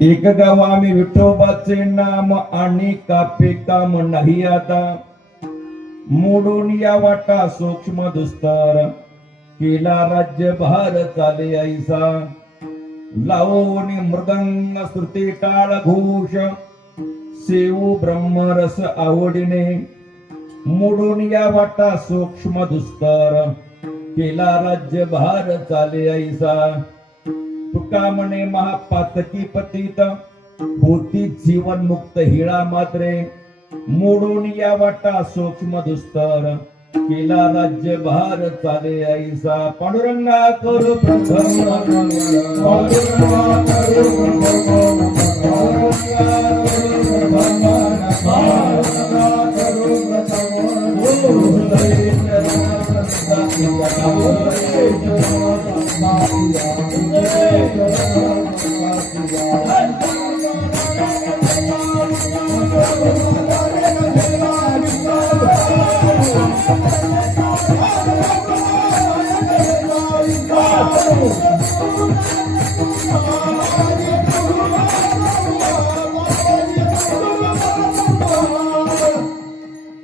एक गावामी विठोबाचे नाम आणि कापे काम नाही आता, मोडून या वाटा सूक्ष्म दुस्तर, केला राज्यभार चाले ऐसा, लावून मृदंग श्रुती टाळ घोष, सेवू ब्रह्मरस आवडीने, मोडून या वाटा सूक्ष्म दुस्तर, केला राज्यभार चाले ऐसा, तुका म्हणे महापातकी पतित, होती जीवन मुक्त हिळा मात्रे, मोडून या वाटा सूक्ष्म दुस्तर, केला राज्यभार चाले ऐसा, पांडुरंगा करू प्रथम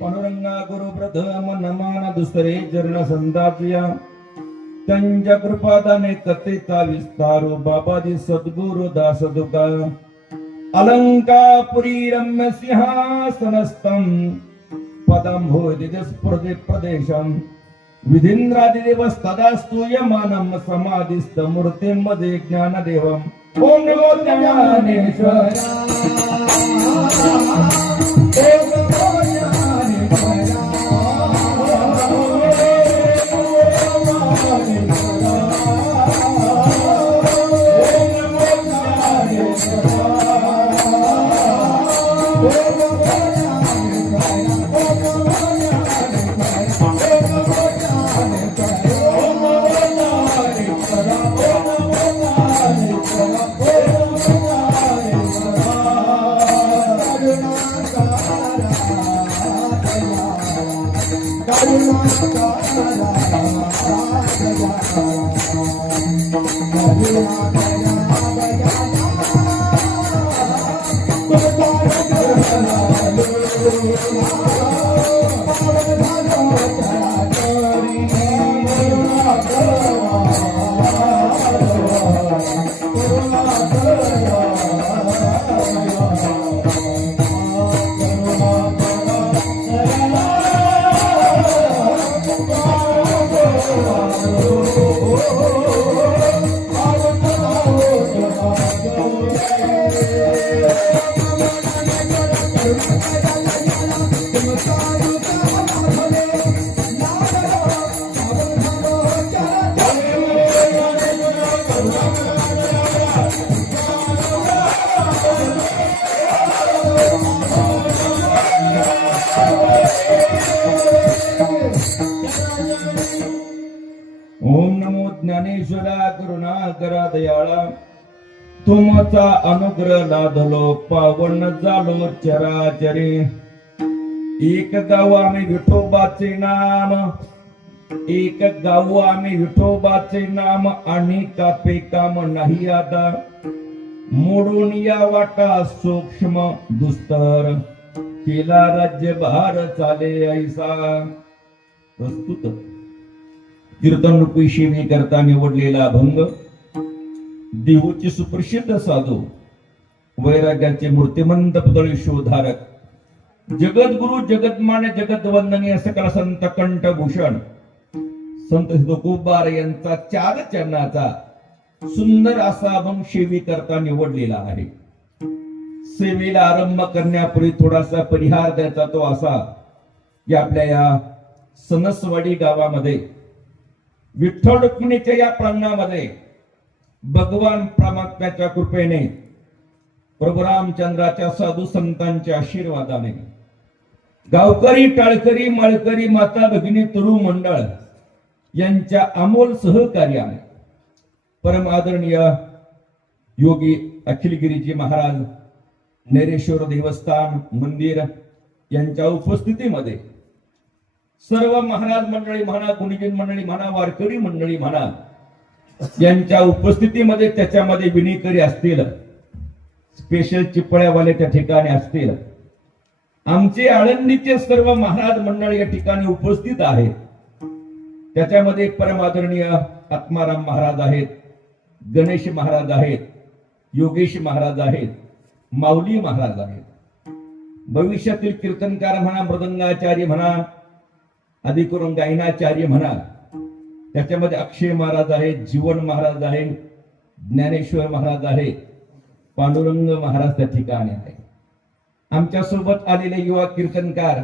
पांडुरंगा गुरु प्रथम नमान दुसरे चरण संतापिया, त्यांच्या कृपादाने कथेचा विस्तारो, बाबाजी सद्गुरु दास दुका, अलंकापुरी रम्य सिंहासनस्थं, पदं भोदिस्फुरति प्रदेशं, विधीन्द्रादिदेवस्तदास्तु यमानं समाधिस्थ मूर्तिं वदे ज्ञानदेवम्। ओम नमो ज्ञानेश्वराय। ओम नमो ज्ञानेश्वरा करुणाकरा दयाळा, तुमचा अनुग्रह लादलो पावन झालो चराचरी। एक गाव आम्ही विठोबाचे नाम, एक गाव आम्ही विठोबाचे नाम आणि कापे काम नाही आता, मोडून या वाटा सूक्ष्म दुस्तर, केला राज्यभार चाले ऐसा। प्रस्तुत कीर्तन रूपी सेवे करता निवडलेला अभंग, देहूचे सुप्रसिद्ध साधू, वैराग्याचे मूर्तिमंत पुतळे शोधारक, जगद्गुरु जगतमान्य जगतवंदनीय सकल संत कंठभूषण संत तुकोबार यांचा 4 चरणाचा सुंदर असा अभंग सेवे करता निवडलेला आहे. सेवेला आरंभ करण्यापूर्वी थोडासा परिहार द्यायचा तो असा की आपल्या या सणसवाडी गावामध्ये विठ्ठल रुक्मिणीच्या या प्रांगणामध्ये भगवान परमात्म्याच्या कृपेने, प्रभू रामचंद्राच्या साधू संतांच्या आशीर्वादाने, गावकरी टाळकरी माळकरी माता भगिनी तरुण मंडळ यांच्या अमोल सहकार्याने परम आदरणीय योगी अखिलगिरीजी महाराज नैरेश्वर देवस्थान मंदिर यांच्या उपस्थितीमध्ये सर्व महाराज मंडळी म्हणा, गुणीजन मंडळी म्हणा, वारकरी मंडळी म्हणा यांच्या उपस्थितीमध्ये, त्याच्यामध्ये विणीकरी असतील, स्पेशल चिपळ्यावाले त्या ठिकाणी असतील, आमचे आळंदीचे सर्व महाराज मंडळ या ठिकाणी उपस्थित आहेत. त्याच्यामध्ये परम आदरणीय आत्माराम महाराज आहेत, गणेश महाराज आहेत, योगेश महाराज आहेत, माऊली महाराज आहेत. भविष्यातील कीर्तनकार म्हणा, मृदंगाचार्य म्हणा, अधिकरून गायनाचार्य म्हणा, त्याच्यामध्ये अक्षय महाराज आहेत, जीवन महाराज आहेत, ज्ञानेश्वर महाराज आहेत, पांडुरंग महाराज त्या ठिकाणी आहे. आमच्या सोबत आलेले युवा कीर्तनकार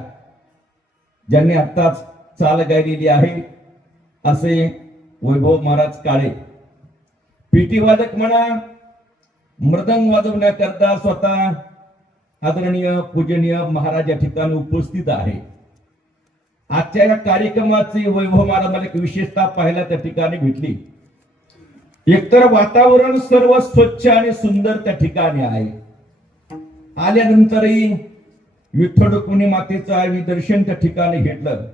ज्यांनी आत्ताच चाल गायलेली आहे असे वैभव महाराज काळे, पेटी वादक म्हणा, मृदंग वाजवण्याकरता स्वतः आदरणीय पूजनीय महाराज या ठिकाणी उपस्थित आहे. आजच्या या कार्यक्रमाची वैभव महाराज मला एक विशेषता पाहायला त्या ठिकाणी भेटली. एकतर वातावरण सर्व स्वच्छ आणि सुंदर त्या ठिकाणी आहे. आल्यानंतरही विठ्ठल रुक्मिणी मातेचं दर्शन त्या ठिकाणी घेतलं.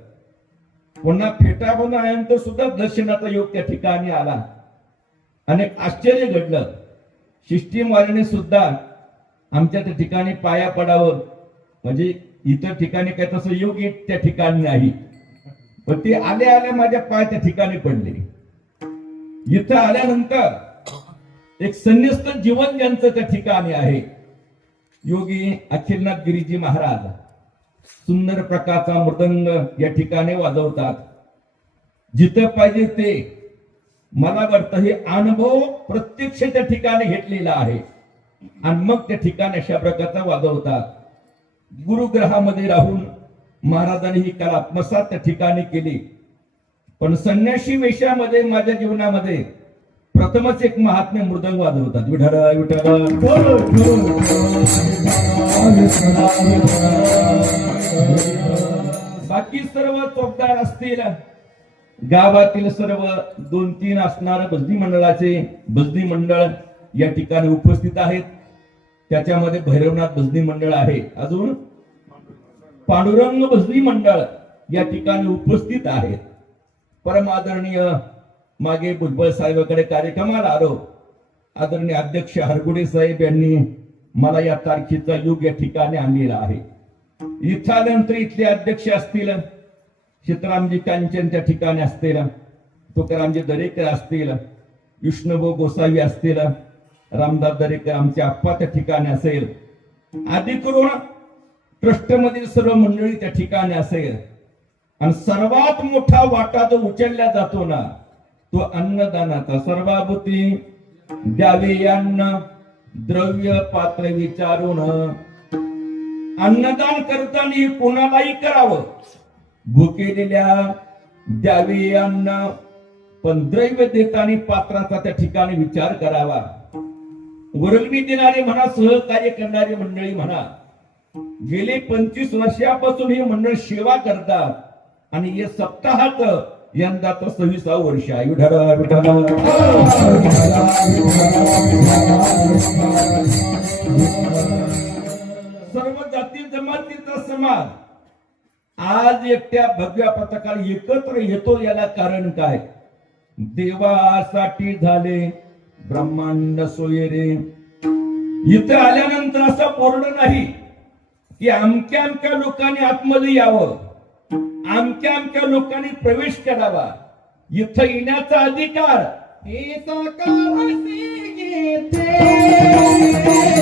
पुन्हा फेटा बनल्यानंतर सुद्धा दर्शनाचा योग त्या ठिकाणी आला. अनेक आश्चर्य घडलं. सिस्टीम वाल्याने सुद्धा आमच्या त्या ठिकाणी पाया पडावं, म्हणजे इतर ठिकाणी काय तसं योग त्या ठिकाणी नाही, पण ते आल्या आल्या माझ्या पाय त्या ठिकाणी पडले. इथं आल्यानंतर एक संन्यस्त जीवन ज्यांचं त्या ठिकाणी आहे, योगी अखिलनाथ गिरीजी महाराज सुंदर प्रकारचा मृदंग या ठिकाणी वाजवतात. जिथं पाहिजे ते, मला वाटतं हे अनुभव प्रत्यक्ष त्या ठिकाणी घेतलेला आहे आणि मग त्या ठिकाणी अशा प्रकारचा वाजवतात. गुरुग्रहामध्ये राहून महाराजांनी ही कला आत्मसात त्या ठिकाणी केली. पण संन्यासी वेशामध्ये माझ्या जीवनामध्ये प्रथमच एक महात्मे मृदंग वाजवतात. विठ्ठल विठ्ठल, बाकी सर्व चौकदार असतील, गावातील सर्व 2-3 असणारे भजनी मंडळाचे भजनी मंडळ या ठिकाणी उपस्थित आहेत. त्याच्यामध्ये भैरवनाथ भजनी मंडळ आहे, अजून पांडुरंग भजनी मंडळ या ठिकाणी उपस्थित आहेत. परम आदरणीय मागे भुजबळ साहेबांकडे कार्यक्रमाला आलो. आदरणीय अध्यक्ष हरगुडे साहेब यांनी मला या तारखेचा योग या ठिकाणी आणलेला आहे. इथं आल्यानंतर इथले अध्यक्ष असतील, सीतारामजी कांचन त्या ठिकाणी असतील, तुकारामजी दरेकर असतील, विष्णुभाऊ गोसावी असतील, रामदास दरेकर आमचे आप्पा त्या ठिकाणी असेल, आदी करून ट्रस्ट मधील सर्व मंडळी त्या ठिकाणी असेल. आणि सर्वात मोठा वाटा जो उचलला जातो ना, तो अन्नदानाचा. सर्वाभूती द्यावे अन्न द्रव्य पात्र विचारून. अन्नदान करताना कोणालाही करावं, भुकेलेल्या द्यावे अन्न, पण द्रव्य देताना पात्राचा त्या ठिकाणी विचार करावा. वर्गणी देणारे म्हणा, सहकार्य करणारी मंडळी म्हणा, गेले 25 वर्षापासून हे मंडळ सेवा करतात आणि हे सप्ताहात यंदा तर 26वे वर्ष आहे. विठ्ठल विठ्ठल, सर्व जाती जमातीचा समाज आज एकट्या भगव्या पताकाला एकत्र येतो. याला कारण काय? देवासाठी झाले ब्रह्मांड सोयरे. इथं आल्यानंतर असं बोर्ड नाही की अमक्या अमक्या लोकांनी आतमध्ये यावं, अमक्या अमक्या लोकांनी प्रवेश करावा. इथं येण्याचा अधिकार हे साकारसी गीते आहे अधिकार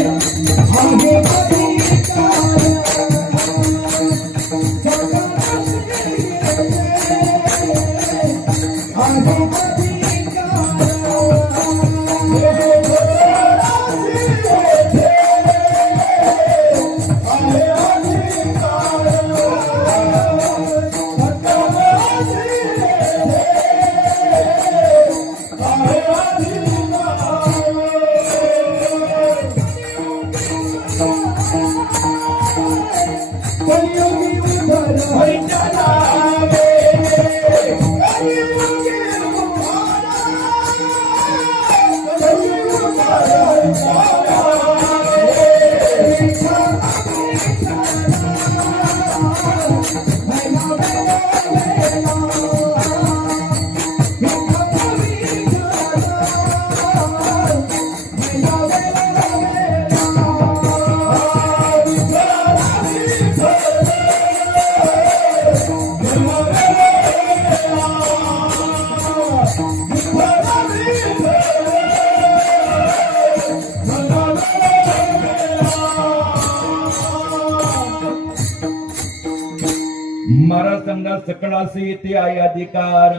महाराज संघात सकळासे येते आहे अधिकार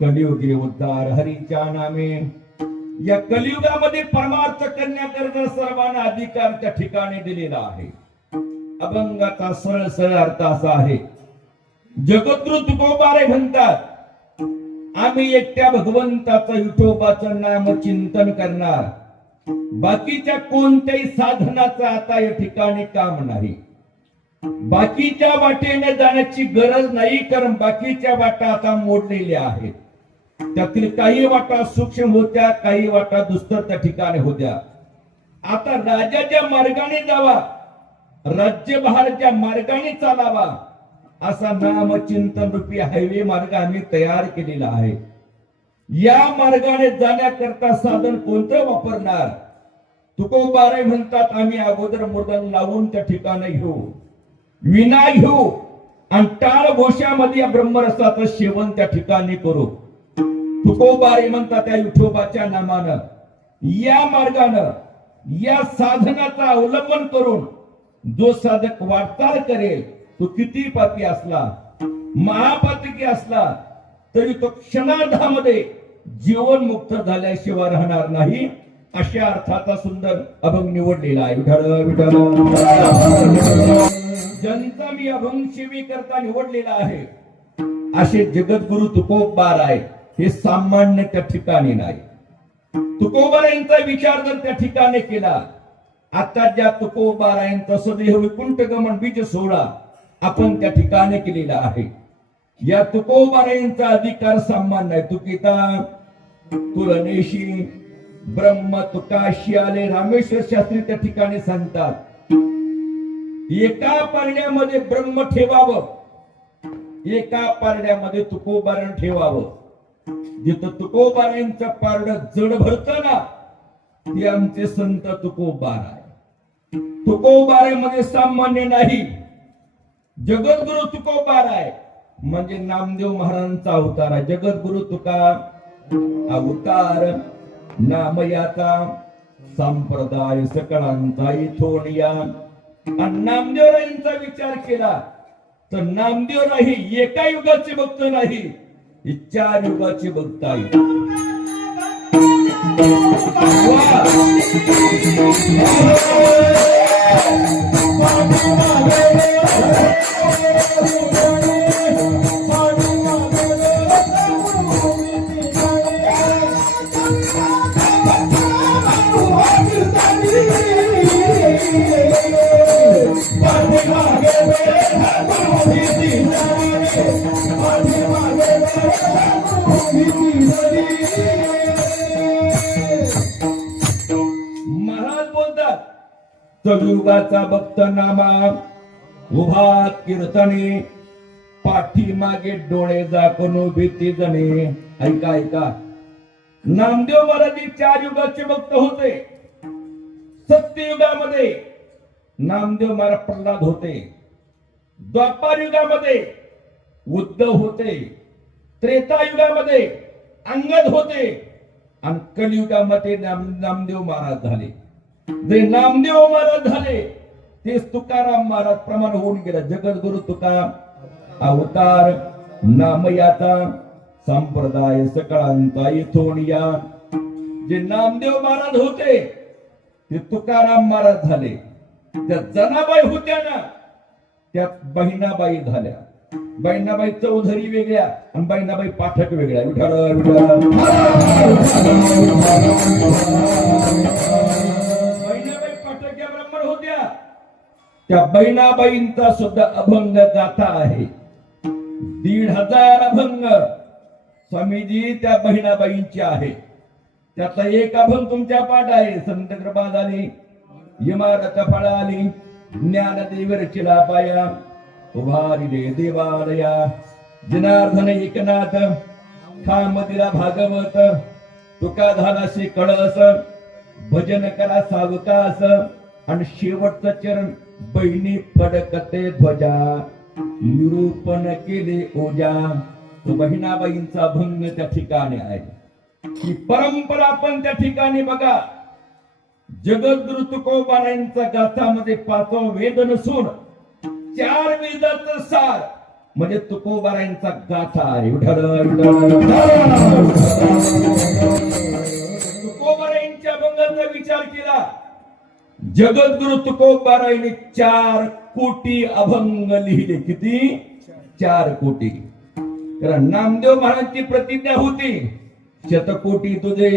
कलियुगी उद्धार हरीच्या नामे या कलियुगामध्ये परमार्थ करण्याकरता सर्वांना अधिकार त्या ठिकाणी दिलेला आहे अभंगाचा सरळ सरळ अर्थ असा आहे जगद्गुरु तुकोबारे म्हणतात आम्ही एकट्या भगवंताचं विठोबाचं नाम चिंतन करणार बाकीच्या कोणत्याही साधनाचं आता या ठिकाणी काम नाही बाकीच्या वाटेने जाण्याची गरज नाही कारण बाकीच्या वाटा आता मोडलेल्या आहेत त्यातील काही वाटा सूक्ष्म होत्या काही वाटा दुस्तर त्या ठिकाणी होत्या आता राजाच्या मार्गाने जावा राज्यभाराच्या मार्गाने चालावा असा नामचिंतन रूपी हायवे मार्ग आम्ही तयार केलेला आहे या मार्गाने जाण्याकरता साधन कोणतं वापरणार तुकोबारे म्हणतात आम्ही अगोदर मृदंग लावून त्या ठिकाणी घेऊ विना घेऊ आणि टाळ घोषामध्ये या ब्रह्मरसाचं सेवन त्या ठिकाणी करू तुकोबारे म्हणतात त्या विठोबाच्या नामानं या मार्गानं या साधनाचा अवलंबन करून जो साधक वाटचाल करेल तो किती पापी असला महापातकी असला तरी तो क्षणार्धामध्ये जीवन मुक्त झाल्याशिवाय राहणार नाही अशा अर्थाचा सुंदर अभंग निवडलेला आहे ज्यांचा मी अभंग सेवी करता निवडलेला आहे असे जगद्गुरु तुकोबार आहे हे सामान्य त्या ठिकाणी नाही तुकोबारायांचा विचार जर त्या ठिकाणी केला आता ज्या तुकोबारायांचा सदैव वैकुंठ गमन बीज सोहळा आपण त्या ठिकाणी केलेला आहे या तुकोबारायांचा अधिकार सामान्य आहे तुकिता तुलनेशी ब्रह्म तुकाशी आले रामेश्वर शास्त्री त्या ठिकाणी सांगतात एका पारड्यामध्ये ब्रह्म ठेवावं एका पारड्यामध्ये तुकोबारण ठेवावं जिथं तुकोबारांचं पारड जड भरत ना ते आमचे संत तुकोबार आहे तुकोबारामध्ये सामान्य नाही जगद्गुरु तुकोबार आहे म्हणजे नामदेव महाराजांचा अवतार आहे जगद्गुरु तुका अवतार नामयाचा संप्रदाय सकळांचा इथोनिया आणि नामदेवरायांचा विचार केला तर नामदेवराही एका युगाचे भक्त नाही 4 युगाचे भक्त आहे महाराज बोलतात कलियुगाचा भक्त नामा उभा कीर्तने पाठीमागे डोळे झाकून भीती जणे ऐका ऐका नामदेव महाराज 4 युगाचे भक्त होते सत्ययुगामध्ये नामदेव महाराज प्रल्हाद होते द्वापार युगामध्ये उद्धव होते त्रेतायुगामध्ये अंगद होते आणि कलियुगामध्ये नामदेव महाराज झाले. जे नामदेव महाराज झाले तेच तुकाराम महाराज प्रमाण होऊन गेला. जगद्गुरु तुका अवतार नामयाता संप्रदाय सकळांचा येथून या. जे नामदेव महाराज होते ते तुकाराम महाराज झाले. त्या जनाबाई होत्या ना त्यात बहिणाबाई झाल्या. बहिणाबाई चौधरी वेगळ्या आणि बहिणाबाई पाठक वेगळ्या. विठ्ठल बहिणाबाई पाठक या ब्राह्मण होत्या. त्या बहिणाबाईंचा सुद्धा अभंग गाथा आहे. 1,500 अभंग स्वामीजी त्या बहिणाबाईंचे आहे. त्यातला एक अभंग तुमच्या पाठ आहे. संत कृपा झाली इमारत फळाली ज्ञानदेवर चिला पाया उभारी रे देवालया. जनार्दन एकनाथ खामदिला भागवत तुका झालाशी कळस भजन करा सावकास. आणि शेवटचं चरण बहिणी फडकते ध्वजा निरूपण केले ओजा. तो बहिणाबाईंचा अभंग त्या ठिकाणी आहे. ही परंपरा आपण त्या ठिकाणी बघा. जगद्गुरु तुकोबारायांचा गाथामध्ये 5वा वेद नसून 4 वेदाचं सार म्हणजे तुकोबारायांचा गाथा आहे. तुकोबारायांच्या अभंगाचा विचार केला. जगद्गुरु तुकोबारायांनी 4 कोटी अभंग लिहिले. किती? 4 कोटी. कारण नामदेव महाराजांची प्रतिज्ञा होती 100 तुझे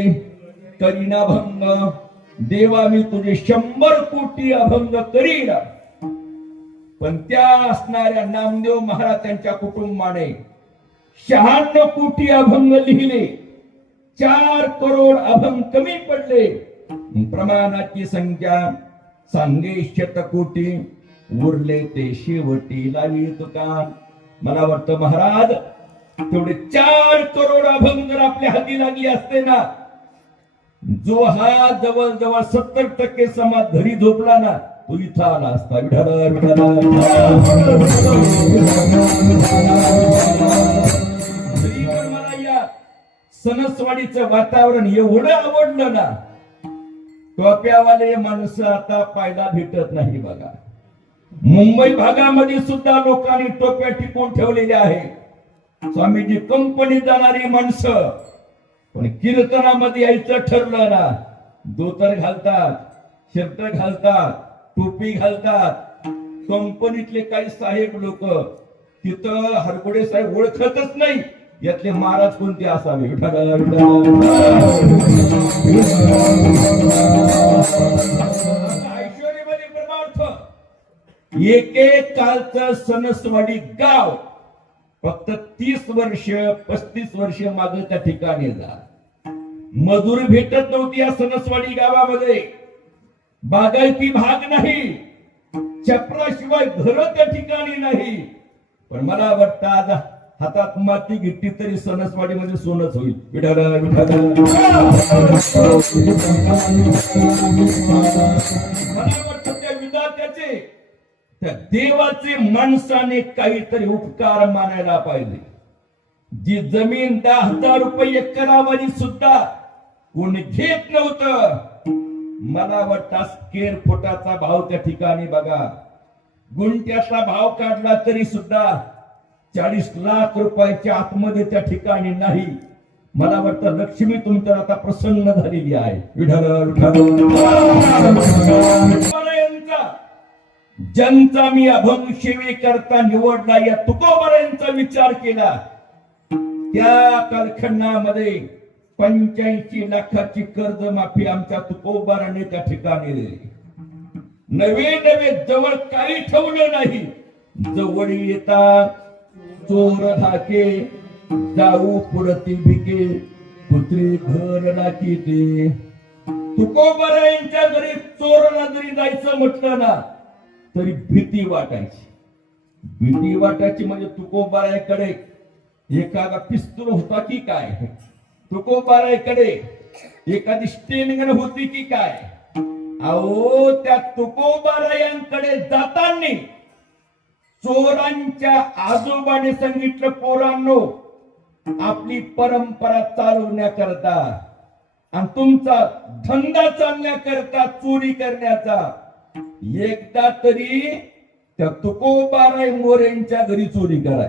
करीना भंग. देवा मी तुझे 100 कोटी अभंग करीन. पण त्या असणाऱ्या नामदेव महाराज त्यांच्या कुटुंबाने 96 कोटी अभंग लिहिले. 4 करोड अभंग कमी पडले. प्रमाणाची संख्या सांगे 100 कोटी उरले ते शेवटी लावी तुका. मला वाटतं महाराज तेवढे 4 करोड अभंग जर आपल्या हाती लागली असते ना, जो हा जवळजवळ 70% समाज घरी झोपला ना तो इथं आला असता. मला या सणसवाडीचं वातावरण एवढं आवडलं ना, टोप्यावाले माणसं आता पाहायला भेटत नाही बघा. मुंबई भागामध्ये सुद्धा लोकांनी टोप्या टिकून ठेवलेल्या आहे. स्वामीजी कंपनी जाणारी माणसं पण कीर्तनामध्ये यायचं ठरलं ना धोतर घालतात, शर्ट घालतात, टोपी घालतात. कंपनीतले काही साहेब लोक तिथं हरगुडे साहेब ओळखतच नाही यातले महाराज कोणते असावे. ऐश्वर्यामध्ये परमार्थ एक कालचं सणसवाडी गाव फक्त 30 वर्ष 35 वर्ष मागे त्या ठिकाणी जा. मजूर भेटत नव्हती या सणसवाडी गावामध्ये. बागायती भाग नाही, चपराशिवाय घर त्या ठिकाणी नाही. पण मला वाटतं आज हातात माती घेतली तरी सणसवाडीमध्ये सोनच होईल. विठाला विठाला मला वाटतं त्या विधात्याचे त्या देवाचे माणसाने काहीतरी उपकार मानायला पाहिजे. जी जमीन 10,000 रुपये एकरावारी सुद्धा कोणी घेत नव्हतं. मला वाटतं स्क्वेअर फुटाचा भाव त्या ठिकाणी बघा. गुंठ्याचा भाव काढला तरी सुद्धा 40 लाख रुपयाच्या आतमध्ये त्या ठिकाणी नाही. मला वाटतं लक्ष्मी तुमच्या आता प्रसन्न झालेली आहे. ज्यांचा मी अभंग सेवे करता निवडला या तुकोबारायांचा विचार केला. त्या कालखंडामध्ये 85 लाखाची कर्जमाफी आमच्या तुकोबाराने त्या ठिकाणी दिली. नवे जवळ काही ठेवलं नाही. जवळ येता चोर धाके जाऊ पुरती भिके पुत्री घर नाकी ते. तुकोबारायांच्या घरी चोरला जरी जायचं म्हटलं ना तरी भीती वाटायची. भीती वाटायची म्हणजे तुकोबाराकडे एखादा पिस्तूल होता की काय, तुकोबाराकडे एखादी स्टेनगन होती की काय. अहो त्या तुकोबारायांकडे जाताना चोरांच्या आजोबाने सांगितलं, पोरांनो आपली परंपरा चालवण्याकरता आणि तुमचा धंदा चालण्याकरता चोरी करण्याचा, एकदा तरी त्या तुकोबाराय मोरेंच्या घरी चोरी करा.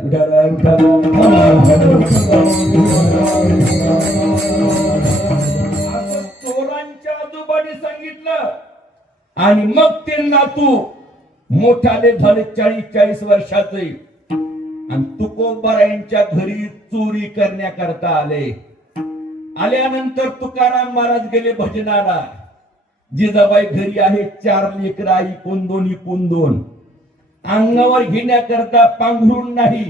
असं चोरांच्या आजोबाने सांगितलं. आणि मग ते नातू मोठाले झाले 40-40 वर्षाचे आणि तुकोबारायांच्या घरी चोरी करण्याकरता आले. आल्यानंतर तुकाराम महाराज गेले भजनाला. जिजाबाई घरी आहे, 4 लेकरं, इकून दोन. अंगावर घेण्याकरता पांघरून नाही,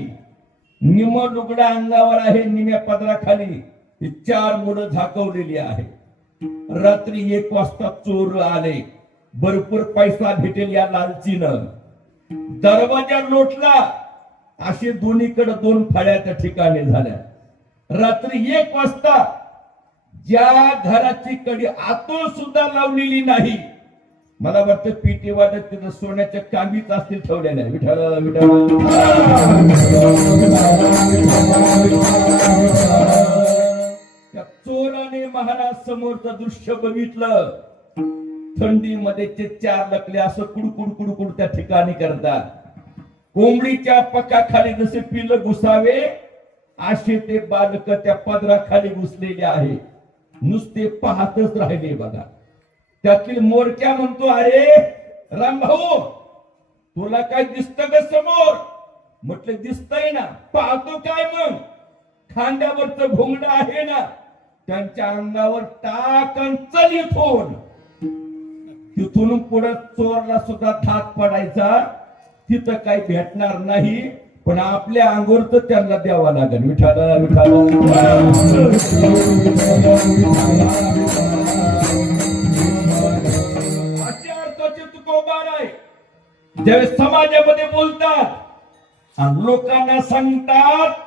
निम लुगडा अंगावर आहे, निम्या पदराखाली 4 मुलं झाकवलेली आहे. रात्री 1 वाजता चोर आले. भरपूर पैसा भेटेल या लालचीनं दरवाजा लोटला. असे दोन्हीकडे 2 फाळ्या त्या ठिकाणी झाल्या. रात्री 1 वाजता ज्या घराची कडी आतून सुद्धा लावलेली नाही, मला वाटतं पीटी वादक तिथं सोन्याच्या कांबीच असतील ठेवलेल्या. विठ्ठल विठ्ठल. त्या चोराने महाराज समोरचं दृश्य बघितलं. थंडीमध्ये ते 4 लकले असं कुडकुड त्या ठिकाणी करतात. कोंबडीच्या पकाखाली जसे पिलं घुसावे असे ते बालक त्या पदराखाली घुसलेले आहे. नुसते पाहतच राहिले बघा. त्यातील मोरक्या म्हणतो, अरे रामभाऊ, तुला काय दिसतं का समोर? म्हटलं दिसतंय ना. पाहतो काय मग? खांद्यावरचं घोंगड आहे ना, त्यांच्या अंगावर टाकन चल इथून. तिथून पुढे चोरला सुद्धा धाक पडायचा. तिथं काही भेटणार नाही, पण आपल्या अंगावर त्यांना द्यावा लागेल. विठ्ठल विठ्ठल. अशा अर्थाचे तुकोबाराय ज्यावेळेस समाजामध्ये बोलतात आणि लोकांना सांगतात,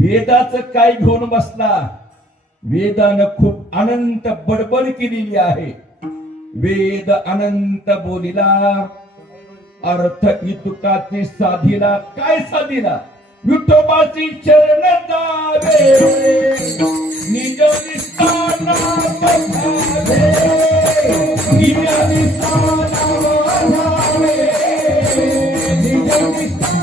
वेदाचं काय घेऊन बसला. वेदानं खूप अनंत बडबड केलेली आहे. वेद अनंत बोलिला, अर्थ इतुकाची साधिला. काय साधिला? विठोबाची चरण जावे, निज निष्ठान बघावे, निज निष्ठान बघावे, निज निष्ठान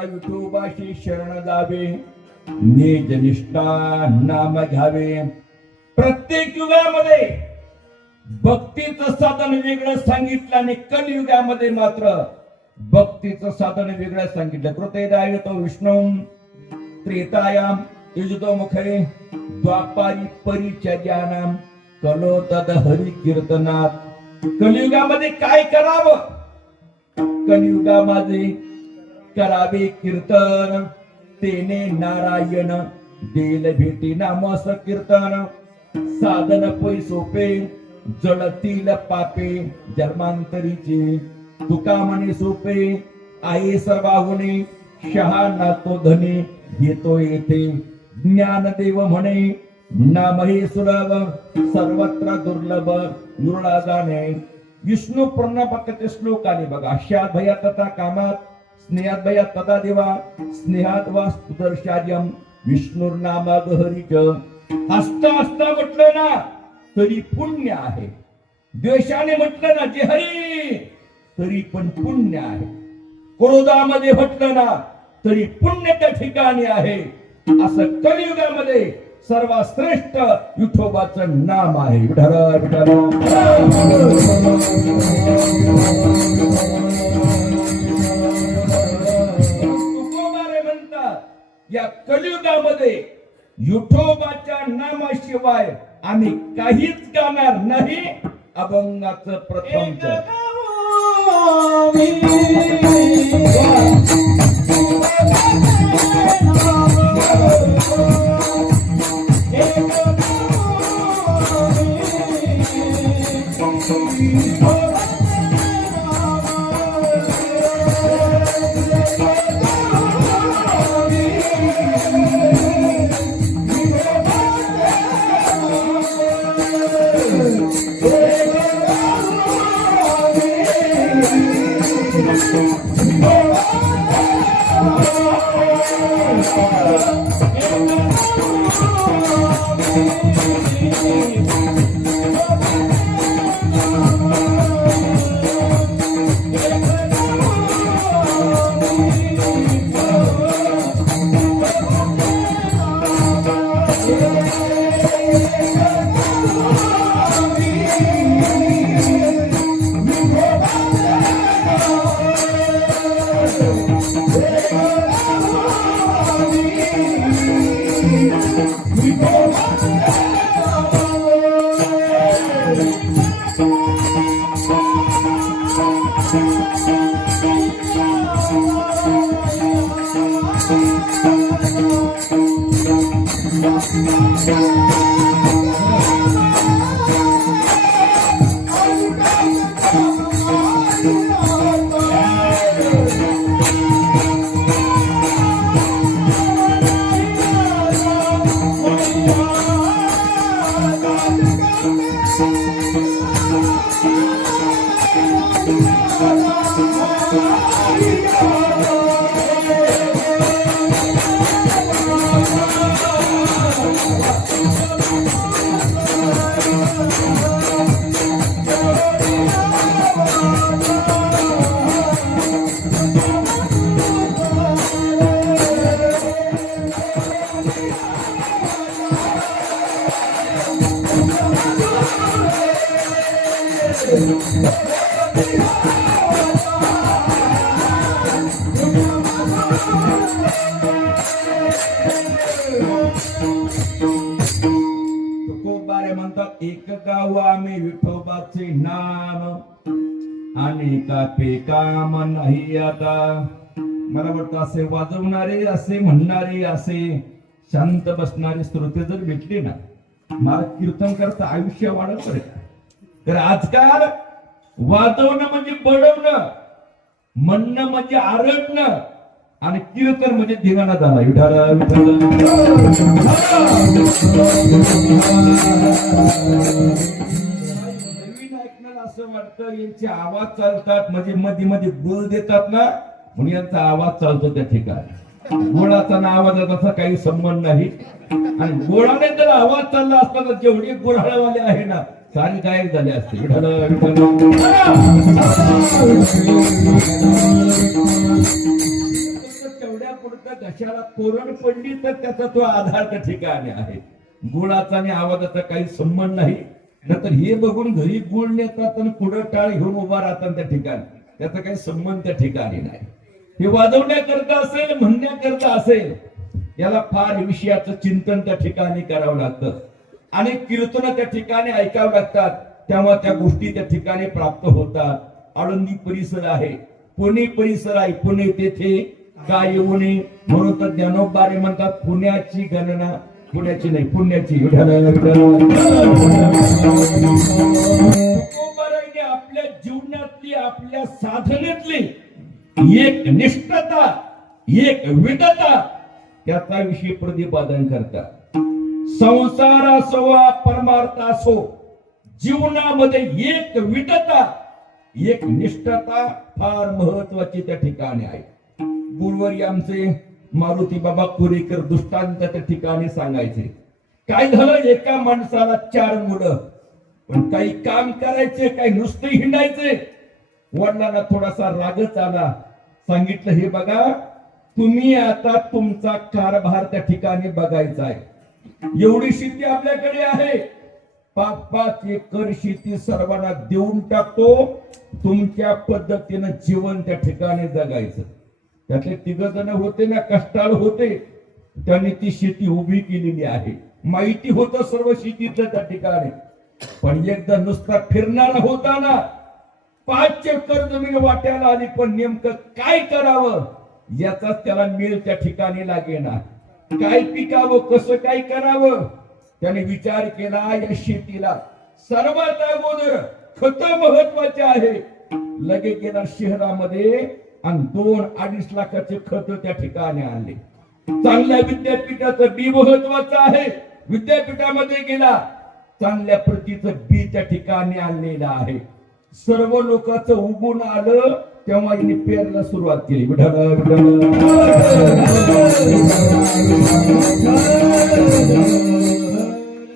विठोबाशी शरण जावे, निज निष्ठा नाम घ्यावे. प्रत्येक युगामध्ये भक्तीचं साधन वेगळं सांगितलं आणि कलियुगामध्ये मात्र भक्तीचं साधन वेगळं सांगितलं. कृतेदाय तो विष्णू त्रेतायाम युजतोमुखे द्वापारी परिचर्यानाम कलो तद हरि कीर्तनात. कलियुगामध्ये काय करावं? कलियुगामध्ये करावे कीर्तन, तेने नारायण देल भेटी नामस कीर्तन. साधन पै सोपे, जळतील पापे जन्मांतरीचे. तुका म्हणे सोपे, आहे सर्वाहुने, शहा तो धने घेतो येथे. ज्ञानदेव म्हणे, नाम हे सुलभ, सर्वत्र दुर्लभ, युरळा जाणे. विष्णू प्रणपकते श्लोक आले बघा. अशात भया तथा कामात, स्नेहात भया तथा देवा, स्नेहात वा सुदर्शार्यम विष्णुर्नामा गहरीच. हसता हसता म्हटलं ना तरी पुण्य आहे, द्वेषाने म्हटलं ना जे हरी तरी पण पुण्य आहे, क्रोधामध्ये म्हटलं ना तरी पुण्य त्या ठिकाणी आहे. असं कलियुगामध्ये सर्वात श्रेष्ठ विठोबाचं नाम आहे. विठ्ठल विठ्ठल. तुकोबारे म्हणतात या कलियुगामध्ये विठोबाच्या नामाशिवाय आम्ही काहीच गाणार नाही. अभंगाचं प्रथम चरण. तुकोबारे म्हणतात एक गाव आम्ही विठोबाचे नाम आणि का पे काम नाही. आता मला वाटतं असे वाजवणारे, असे म्हणणारे, असे शांत बसणारे श्रोते जर भेटले ना, मला कीर्तन करता आयुष्य वाढत बरं. तर आजकाल वाजवणं म्हणजे बडवणं, म्हणणं म्हणजे आरडणं आणि कीर्तन म्हणजे धिंगाणा झाला. विठ्ठल विठ्ठल. नवीन ऐकण्याला असं वाटतं यांचे आवाज चालतात म्हणजे मध्ये मध्ये गुळ देतात ना, म्हणून यांचा आवाज चालतो त्या ठिकाणी. गोळाचा ना आवाजाचा काही संबंध नाही. आणि गोळाने जर आवाज चालला असता तर जेवढे गोळाळेवाले आहे ना सारे गायक झाले असते. विठ्ठल विठ्ठल. तेवढ्या पुरतं घशाला कोरड पडली तर त्याचा तो आधार त्या ठिकाणी आहे. गुळाचा आणि आवाजाचा काही संबंध नाही. नंतर हे बघून घरी गुळ नेतात आणि पुढं टाळ घेऊन उभा राहतात त्या ठिकाणी, त्याचा काही संबंध त्या ठिकाणी नाही. हे वाजवण्याकरता असेल, म्हणण्याकरता असेल, याला फार विषयाचं चिंतन त्या ठिकाणी करावं लागतं आणि कीर्तन त्या ठिकाणी ऐकावं लागतात. तेव्हा त्या गोष्टी त्या ठिकाणी प्राप्त होतात. आळंदी परिसर आहे, पुणे परिसर आहे, पुणे तेथे काय येऊ नये म्हणून तर ज्ञानोबारे म्हणतात पुण्याची गणना पुण्याची नाही पुण्याची. तुकोबाराने आपल्या जीवनातली, आपल्या साधनेतली एक निष्ठता, एक विदता त्याचा विषयी प्रतिपादन करतात. संसार असो वा परमार्थ असो, जीवनामध्ये एक विदता, एक निष्ठता फार महत्वाची त्या ठिकाणी आहे. गुरुवारी आमचे मारुती बाबा कोरेकर दृष्टांत त्या ठिकाणी सांगायचे. काय झालं, एका माणसाला 4 मुलं, पण काही काम करायचे, काही नुसते हिंडायचे. वडिलांना थोडासा रागच आला. सांगितलं, हे बघा तुम्ही आता तुमचा कारभार त्या ठिकाणी बघायचा आहे. एवढी शेती आपल्याकडे आहे, 5-5 एकर शेती सर्वांना देऊन टाकतो, तुमच्या पद्धतीनं जीवन त्या ठिकाणी जगायचं. त्यातले 3 जण होते ना, कष्टाळू होते, त्यांनी ती शेती उभी केलेली आहे. माहिती होतं सर्व शेतीतलं त्या ठिकाणी, पण एकदा नुसता फिरणारा होता ना, 5 एकर जमीन वाट्याला आली, पण नेमकं काय करावं याचाच त्याला मेल त्या ठिकाणी लागेना. काय पिकावं, कसं काय करावं, त्याने विचार केला. या शेतीला सर्वात अगोदर खत महत्वाचे आहे. लगे गेला शहरामध्ये आणि 2-2.5 लाखाचे खत त्या ठिकाणी आणले. चांगल्या विद्यापीठाचं बी महत्वाचं आहे, विद्यापीठामध्ये गेला, चांगल्या प्रतीचं बी त्या ठिकाणी आणलेलं आहे. सर्व लोकांचं उगून आलं तेव्हा यांनी पेरला सुरुवात केली.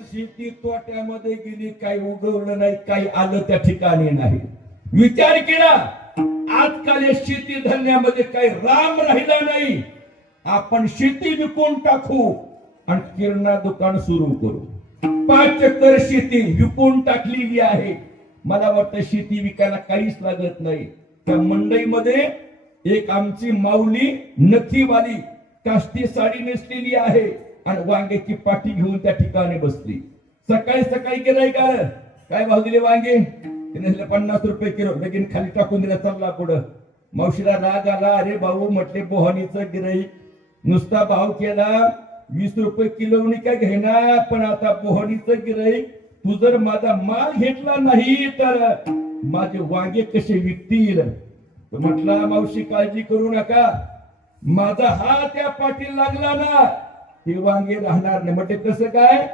शेती तोट्यामध्ये गेली, काही उगवलं नाही, काही आलं त्या ठिकाणी नाही. विचार केला, आजकाल या शेती धंद्यामध्ये काही राम राहिला नाही, आपण शेती विकून टाकू आणि किराणा दुकान सुरू करू. 5 एकर शेती विकून टाकलेली आहे. मला वाटतं शेती विकायला काहीच लागत नाही. त्या मंडईमध्ये एक आमची माऊली नथीवाली काष्टी साडी नेसलेली आहे आणि वांग्याची पाठी घेऊन त्या ठिकाणी बसली. सकाळी सकाळी गेलाय का, काय भाव दिले वांगे, 50 रुपये किलो. लगीन खाली टाकून दिला, चालला पुढं. मावशीला राग आला. अरे भाऊ, म्हटले बोहानीचं गिराईक, नुसता भाव केला 20 रुपये किलो काय घेणार, पण आता बोहानीचं गिराईक, तू जर माझा माल घेतला नाही तर माझे वांगे कसे विकतील. तर म्हटला, मावशी काळजी करू नका, माझा हात त्या पाठीला लागला ना, ते वांगे राहणार नाही. म्हटले कसं काय,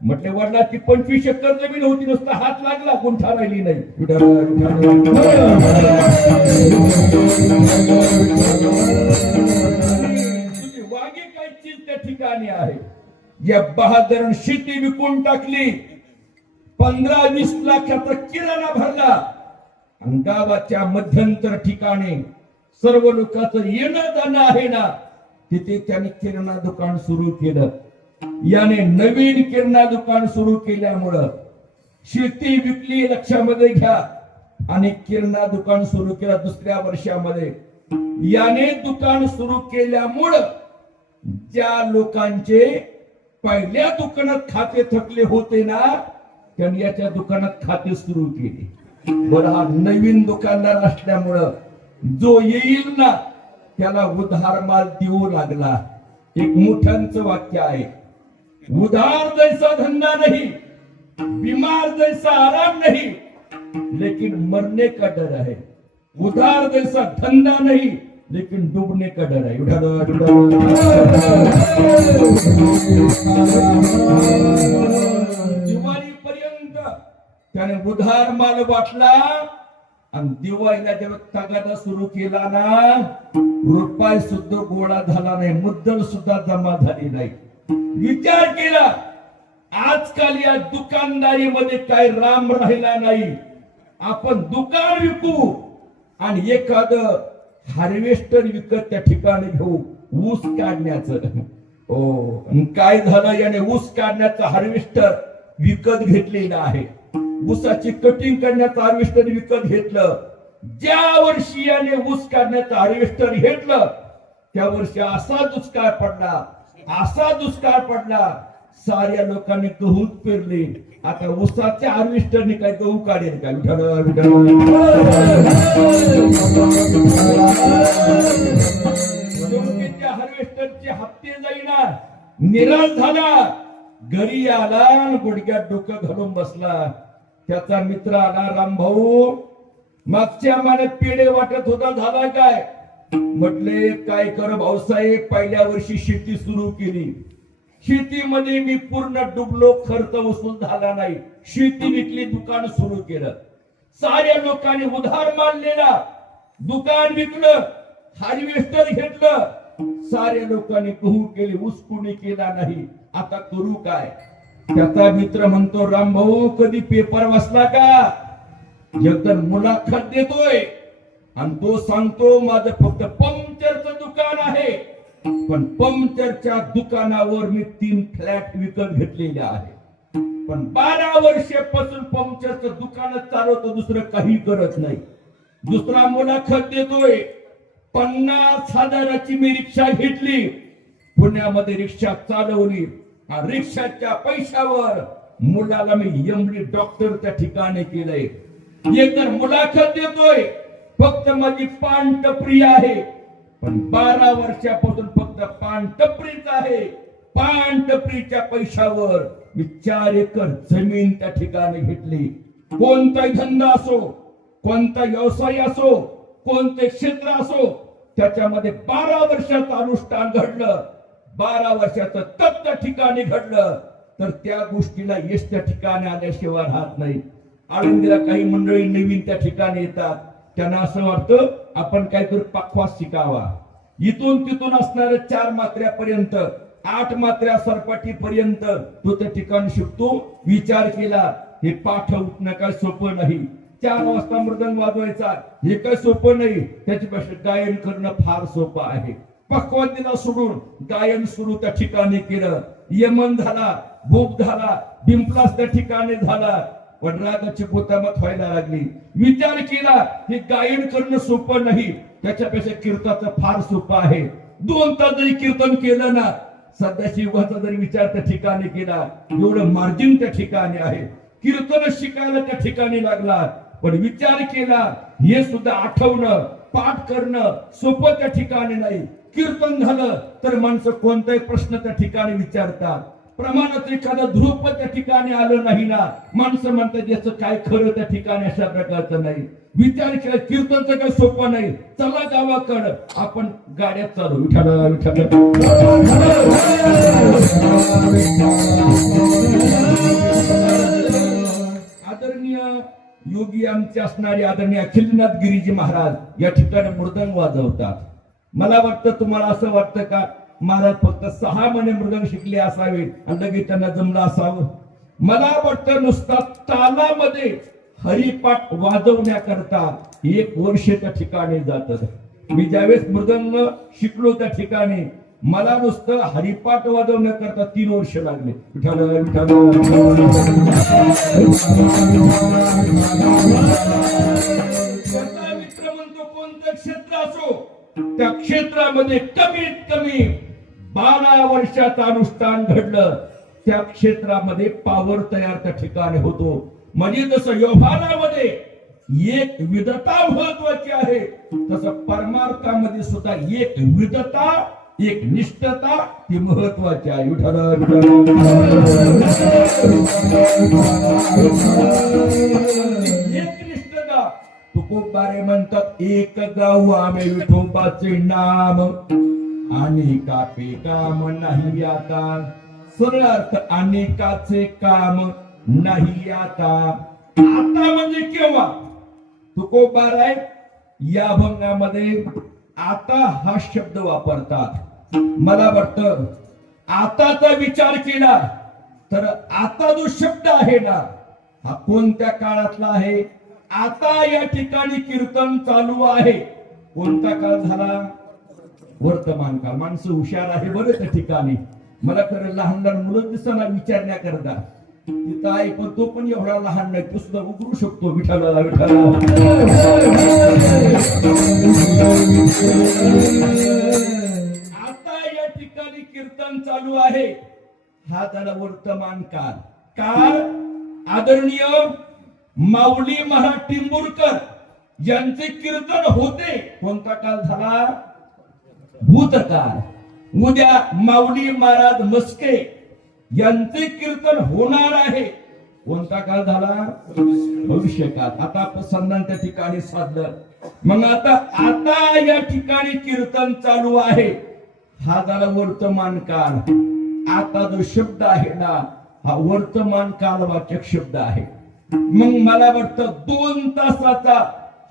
म्हटले वडिलाची 25 एकर जमीन होती, नुसता हात लागला, गुंठा राहिली नाही. तुझी वांगे काय चीज त्या ठिकाणी आहे. या बहादरन शेती विकून टाकली, 15-20 लाखाचा किराणा भरला आणि गावाच्या मध्यंतर ठिकाणी सर्व लोकांचं येणं जाणं आहे ना, तिथे त्याने किराणा दुकान सुरू केलं. याने नवीन किराणा दुकान सुरू केल्यामुळं शेती विकली, लक्षामध्ये घ्या, आणि किराणा दुकान सुरू केलं. दुसऱ्या वर्षामध्ये याने दुकान सुरू केल्यामुळं ज्या लोकांचे पहिल्या दुकानात खाते थकले होते ना, त्यांनी याच्या दुकानात खाते सुरू केले. बरं, हा नवीन दुकानदार असल्यामुळं जो येईल ना त्याला उधार माल देऊ लागला. एक मोठ्यांचं वाक्य आहे, उधार जैसा धंदा नहीं, बीमार जैसा आराम नहीं, लेकिन मरने का डर है. उधार जैसा धंदा नहीं, लेकिन डूबने का डर है. दिवाळी पर्यंत त्याने उधार माल वाटला आणि दिवाळीला जेव्हा तगादा सुरू केला ना, रुपये सुद्धा गोळा झाला नाही, मुद्दल सुद्धा जमा झाली नाही. विचार केला, आजकाल या दुकानदारीमध्ये काय राम राहिला नाही. आपण दुकान विकू आणि एखादं हार्वेस्टर विकत त्या ठिकाणी घेऊ ऊस काढण्याचं. हो, काय झालं, याने ऊस काढण्याचं हार्वेस्टर विकत घेतलेलं आहे. ऊसाची कटिंग करण्याचं हार्वेस्टर विकत घेतलं. ज्या वर्षी याने ऊस काढण्याचं हार्वेस्टर घेतलं त्या वर्षी असा दुष्काळ पडला, असा दुष्काळ पडला, साऱ्या लोकांनी गहूच पेरले. आता ऊसाच्या हार्वेस्टरने काय गहू काढेल का? हार्वेस्टरचे हप्ते जाईना, निराश झाला, घरी आला आणि गुडघ्यात डोकं घालून बसला. त्याचा मित्र आला, रामभाऊ, मागच्या महिन्यात पेढे वाटत होता, झाला काय? म्हटले काय कर भाऊसाहेब, पहिल्या वर्षी शेती सुरू केली, शेतीमध्ये मी पूर्ण डुबलो, खर्च वसूल झाला नाही, शेती विकली, दुकान सुरू केलं, साऱ्या लोकांनी उधार मानलेला, दुकान विकलं, हार्वेस्टर घेतलं, साऱ्या लोकांनी गहू केले, ऊस कोणी केला नाही, आता करू काय? त्याचा मित्र म्हणतो, रामभाऊ कधी पेपर वाचला का? एकदम मुलाखत देतोय आणि तो सांगतो, माझं फक्त पंक्चरचं दुकान आहे, पण पंक्चरच्या दुकानावर मी 3 फ्लॅट विकत घेतलेले आहे. पण 12 वर्षापासून पंक्चरचं दुकान चालवतो, दुसरं काही करत नाही. दुसरा मुलाखत देतोय, 50,000ची मी रिक्षा घेतली, पुण्यामध्ये रिक्षा चालवली. रिक्षाच्या पैशावर मुलाला मी एमडी डॉक्टर त्या ठिकाणी केलंय. एक तर मुलाखत देतोय, फक्त माझी पान टपरी आहे, पण 12 वर्षापासून फक्त पान टपरीच आहे. पान टपरीच्या पैशावर मी 4 एकर जमीन त्या ठिकाणी घेतली. कोणताही धंदा असो, कोणता व्यवसाय असो, कोणते क्षेत्र असो, त्याच्यामध्ये 12 वर्षाचं अनुष्ठान घडलं, 12 वर्षाचं तप त्या ठिकाणी घडलं, तर त्या गोष्टीला यश त्या ठिकाणी आल्याशिवाय राहत नाही. आळंदीला काही मंडळी नवीन त्या ठिकाणी येतात, त्यांना असं वाटतं आपण काहीतरी पाखवास शिकावा. इथून तिथून असणाऱ्या 4 मात्र्यापर्यंत, 8 मात्र्या सरपाटीपर्यंत तो त्या ठिकाणी शिकतो. विचार केला, हे पाठ उठणं काय सोपं नाही. 4 वाजता मृदंग वाजवायचा हे काय सोपं नाही, त्याच्यापेक्षा गायन करणं फार सोपं आहे. पक्वातीला सोडून गायन सुरू त्या ठिकाणी केलं. यमन झाला, भूप झाला, बिंपलास त्या ठिकाणी झाला, पण रागाची पोतामत व्हायला लागली. विचार केला, हे गायन करणं सोपं नाही, त्याच्यापेक्षा कीर्तनाचं फार सोपं आहे. 2 तास जरी कीर्तन केलं ना, सदाशिवाचा जरी विचार त्या ठिकाणी केला, एवढं मार्जिन त्या ठिकाणी आहे. कीर्तन शिकायला त्या ठिकाणी लागला, पण विचार केला, हे सुद्धा आठवणं, पाठ करणं सोपं त्या ठिकाणी नाही. कीर्तन झालं तर माणसं कोणताही प्रश्न त्या ठिकाणी विचारतात. प्रमाणात एखादं ध्रुप त्या ठिकाणी आलं नाही ना, माणसं म्हणतात याचं काय खरं त्या ठिकाणी अशा प्रकारचं नाही. विचार केला, कीर्तनचं काय सोपं नाही. चला गावाकडं, आपण गाड्यात चालू. विठ्ठल विठ्ठल. आदरणीय योगी आमचे असणारे आदरणीय अखिलनाथ गिरीजी महाराज या ठिकाणी मृदंग वाजवतात. मला वाटतं, तुम्हाला असं वाटतं का महाराज फक्त 6 महिने मृदंग शिकले असावे आणि लगेच त्यांना जमलं असावं? मला वाटतं नुसता तालामध्ये हरिपाठ वाजवण्याकरता 1 वर्ष त्या ठिकाणी जातं. मी ज्यावेळेस मृदंग शिकलो त्या ठिकाणी मला नुसतं हरिपाठ वाजवण्याकरता 3 वर्ष लागले. विठ्ठल विठ्ठल. मित्र म्हणतो, कोणतं क्षेत्र असो, त्या क्षेत्रामध्ये कमीत कमी 12 वर्षाचं अनुष्ठान घडलं, त्या क्षेत्रामध्ये पावर तयार त्या ठिकाणी होतो. म्हणजे जसं व्यवहारामध्ये एक विधता महत्वाची आहे, तसं परमार्थामध्ये सुद्धा एक विधता, एक निष्ठता ही महत्वाची आहे. एक निष्ठता. तुकोबारे म्हणतात, एक गाव आम्ही विठोबाचे नाम अनेकाचे काम नाही आता. सरळ अर्थ, अनेकाचे काम नाही आता. आता म्हणजे केव्हा? तुकोबाराय या अभंगामध्ये आता हा शब्द वापरतात. मला वाटतं आताचा विचार केला तर आता जो शब्द आहे ना, हा कोणत्या काळातला आहे? आता या ठिकाणी कीर्तन चालू आहे. कोणता काळ झाला? वर्तमान काळ. माणसं हुशार आहे बरं त्या ठिकाणी. मला खरं लहान लहान मुलं दिसताना विचारण्याकरता तिथं आहे, पण तो पण एवढा लहान नाही, तो सुद्धा उतरू शकतो. विठ्ठला विठ्ठला. आता या ठिकाणी कीर्तन चालू आहे. हा झाला वर्तमान काळ. काळ आदरणीय माऊली महाराज टिंबुरकर यांचे कीर्तन होते. कोणता काळ झाला? भूतकाळ. उद्या माऊली महाराज मस्के यांचे कीर्तन होणार आहे. कोणता काळ झाला? भविष्यकाळ. आता आपण संधान त्या ठिकाणी साधलं. मग आता या ठिकाणी कीर्तन चालू आहे. हा झाला वर्तमान काळ. आता जो शब्द आहे ना, हा वर्तमान कालवाचक शब्द आहे. मग मला वाटतं 2 तासाचा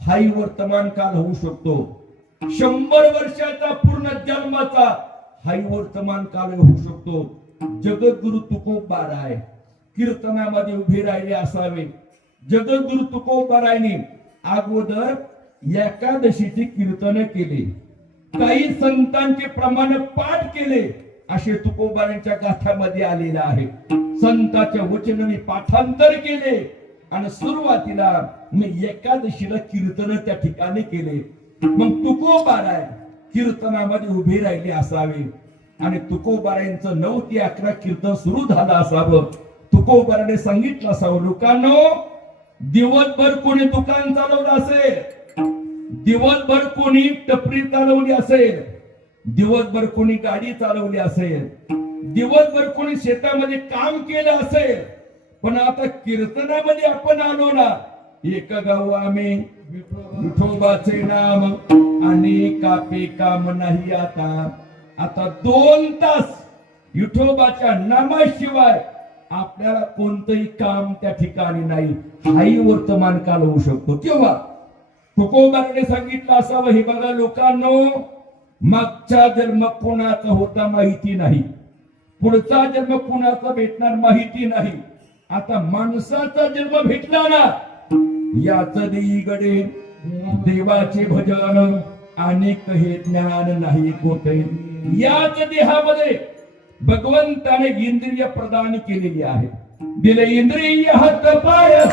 हाही वर्तमान काल होऊ शकतो. 100 वर्षाचा पूर्ण जन्माचा हाही वर्तमान काल होऊ शकतो. जगद्गुरु तुकोबाराय कीर्तनामध्ये उभे राहिले असावे. जगद्गुरु तुकोबारायने अगोदर एकादशीची कीर्तन केली. काही संतांचे प्रमाण पाठ केले असे तुकोबारांच्या गाथामध्ये आलेले आहे. संताच्या वचन मी पाठांतर केले आणि सुरुवातीला मी एकादशीला कीर्तन त्या ठिकाणी केले. मग तुकोबाराय कीर्तनामध्ये उभे राहिले असावे आणि तुकोबारांचं 9 ते 11 कीर्तन सुरू झालं असावं. तुकोबाराने सांगितलं असावं, लोकांनो, दिवसभर कोणी दुकान चालवलं असेल, दिवसभर कोणी टपरी चालवली असेल, दिवसभर कोणी गाडी चालवली असेल, दिवसभर कोणी शेतामध्ये काम केलं असेल, पण आता कीर्तनामध्ये आपण आलो ना, एक गाव आम्ही विठोबाचे नाम आणि कापे काम नाही. आता 2 तास विठोबाच्या नामाशिवाय आपल्याला कोणतंही काम त्या ठिकाणी नाही. हाही वर्तमान काल होऊ शकतो. किंवा तुकोबाराने सांगितलं असावं, हे बघा लोकांनो, मागचा जन्म कोणाचा होता माहिती नाही, पुढचा जन्म कोणाचा भेटणार माहिती नाही. आता माणसाचा जन्म भेटला ना, याच देईगडे देवाचे भजन अनेक हे ज्ञान नाही कोठे. याच देहामध्ये भगवंताने इंद्रिय प्रदान केलेली आहे. दिले इंद्रिय हात पाय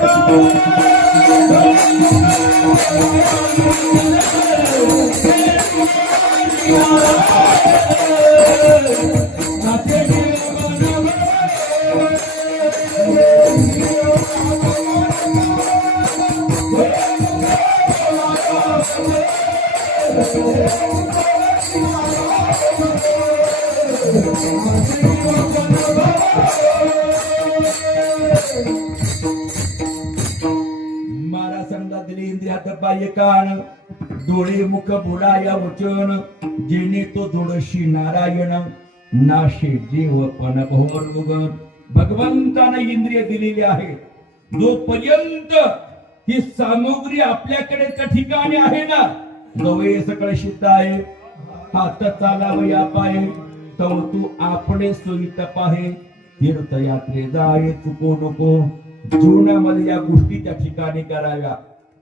मारा समजा दिले इंद्रियात बाह्य कान डोळे मुख बोलाया वचन जेणे तो जोडशी नारायण नाशे जीव पण भोग. भगवंताने इंद्रिय दिलेली आहे. जोपर्यंत ही सामग्री आपल्याकडे त्या ठिकाणी आहे ना, जवळ सगळं सिद्ध आहे. हात चालावया पाय तव तू आपले सोयीत पाहे. तीर्थयात्रे जाय चुको नको. जीवनामध्ये या गोष्टी त्या ठिकाणी कराव्या.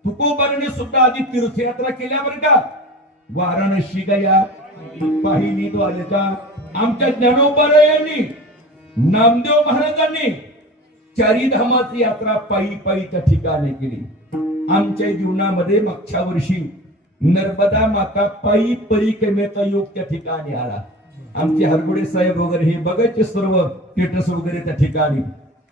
तुकोबाराने सुद्धा आधी तीर्थयात्रा केल्या बरं का. वाराणसी गया पाहिली द्वारका. आमच्या ज्ञानोबारायांनी नामदेव महाराजांनी 4 धामाची यात्रा पायी पायी त्या ठिकाणी केली. आमच्या जीवनामध्ये मागच्या वर्षी नर्मदा माता पायी परिक्रमेचा योग त्या ठिकाणी आला. आमचे हरगुडे साहेब वगैरे हे बघायचे सर्व स्टेटस वगैरे त्या ठिकाणी.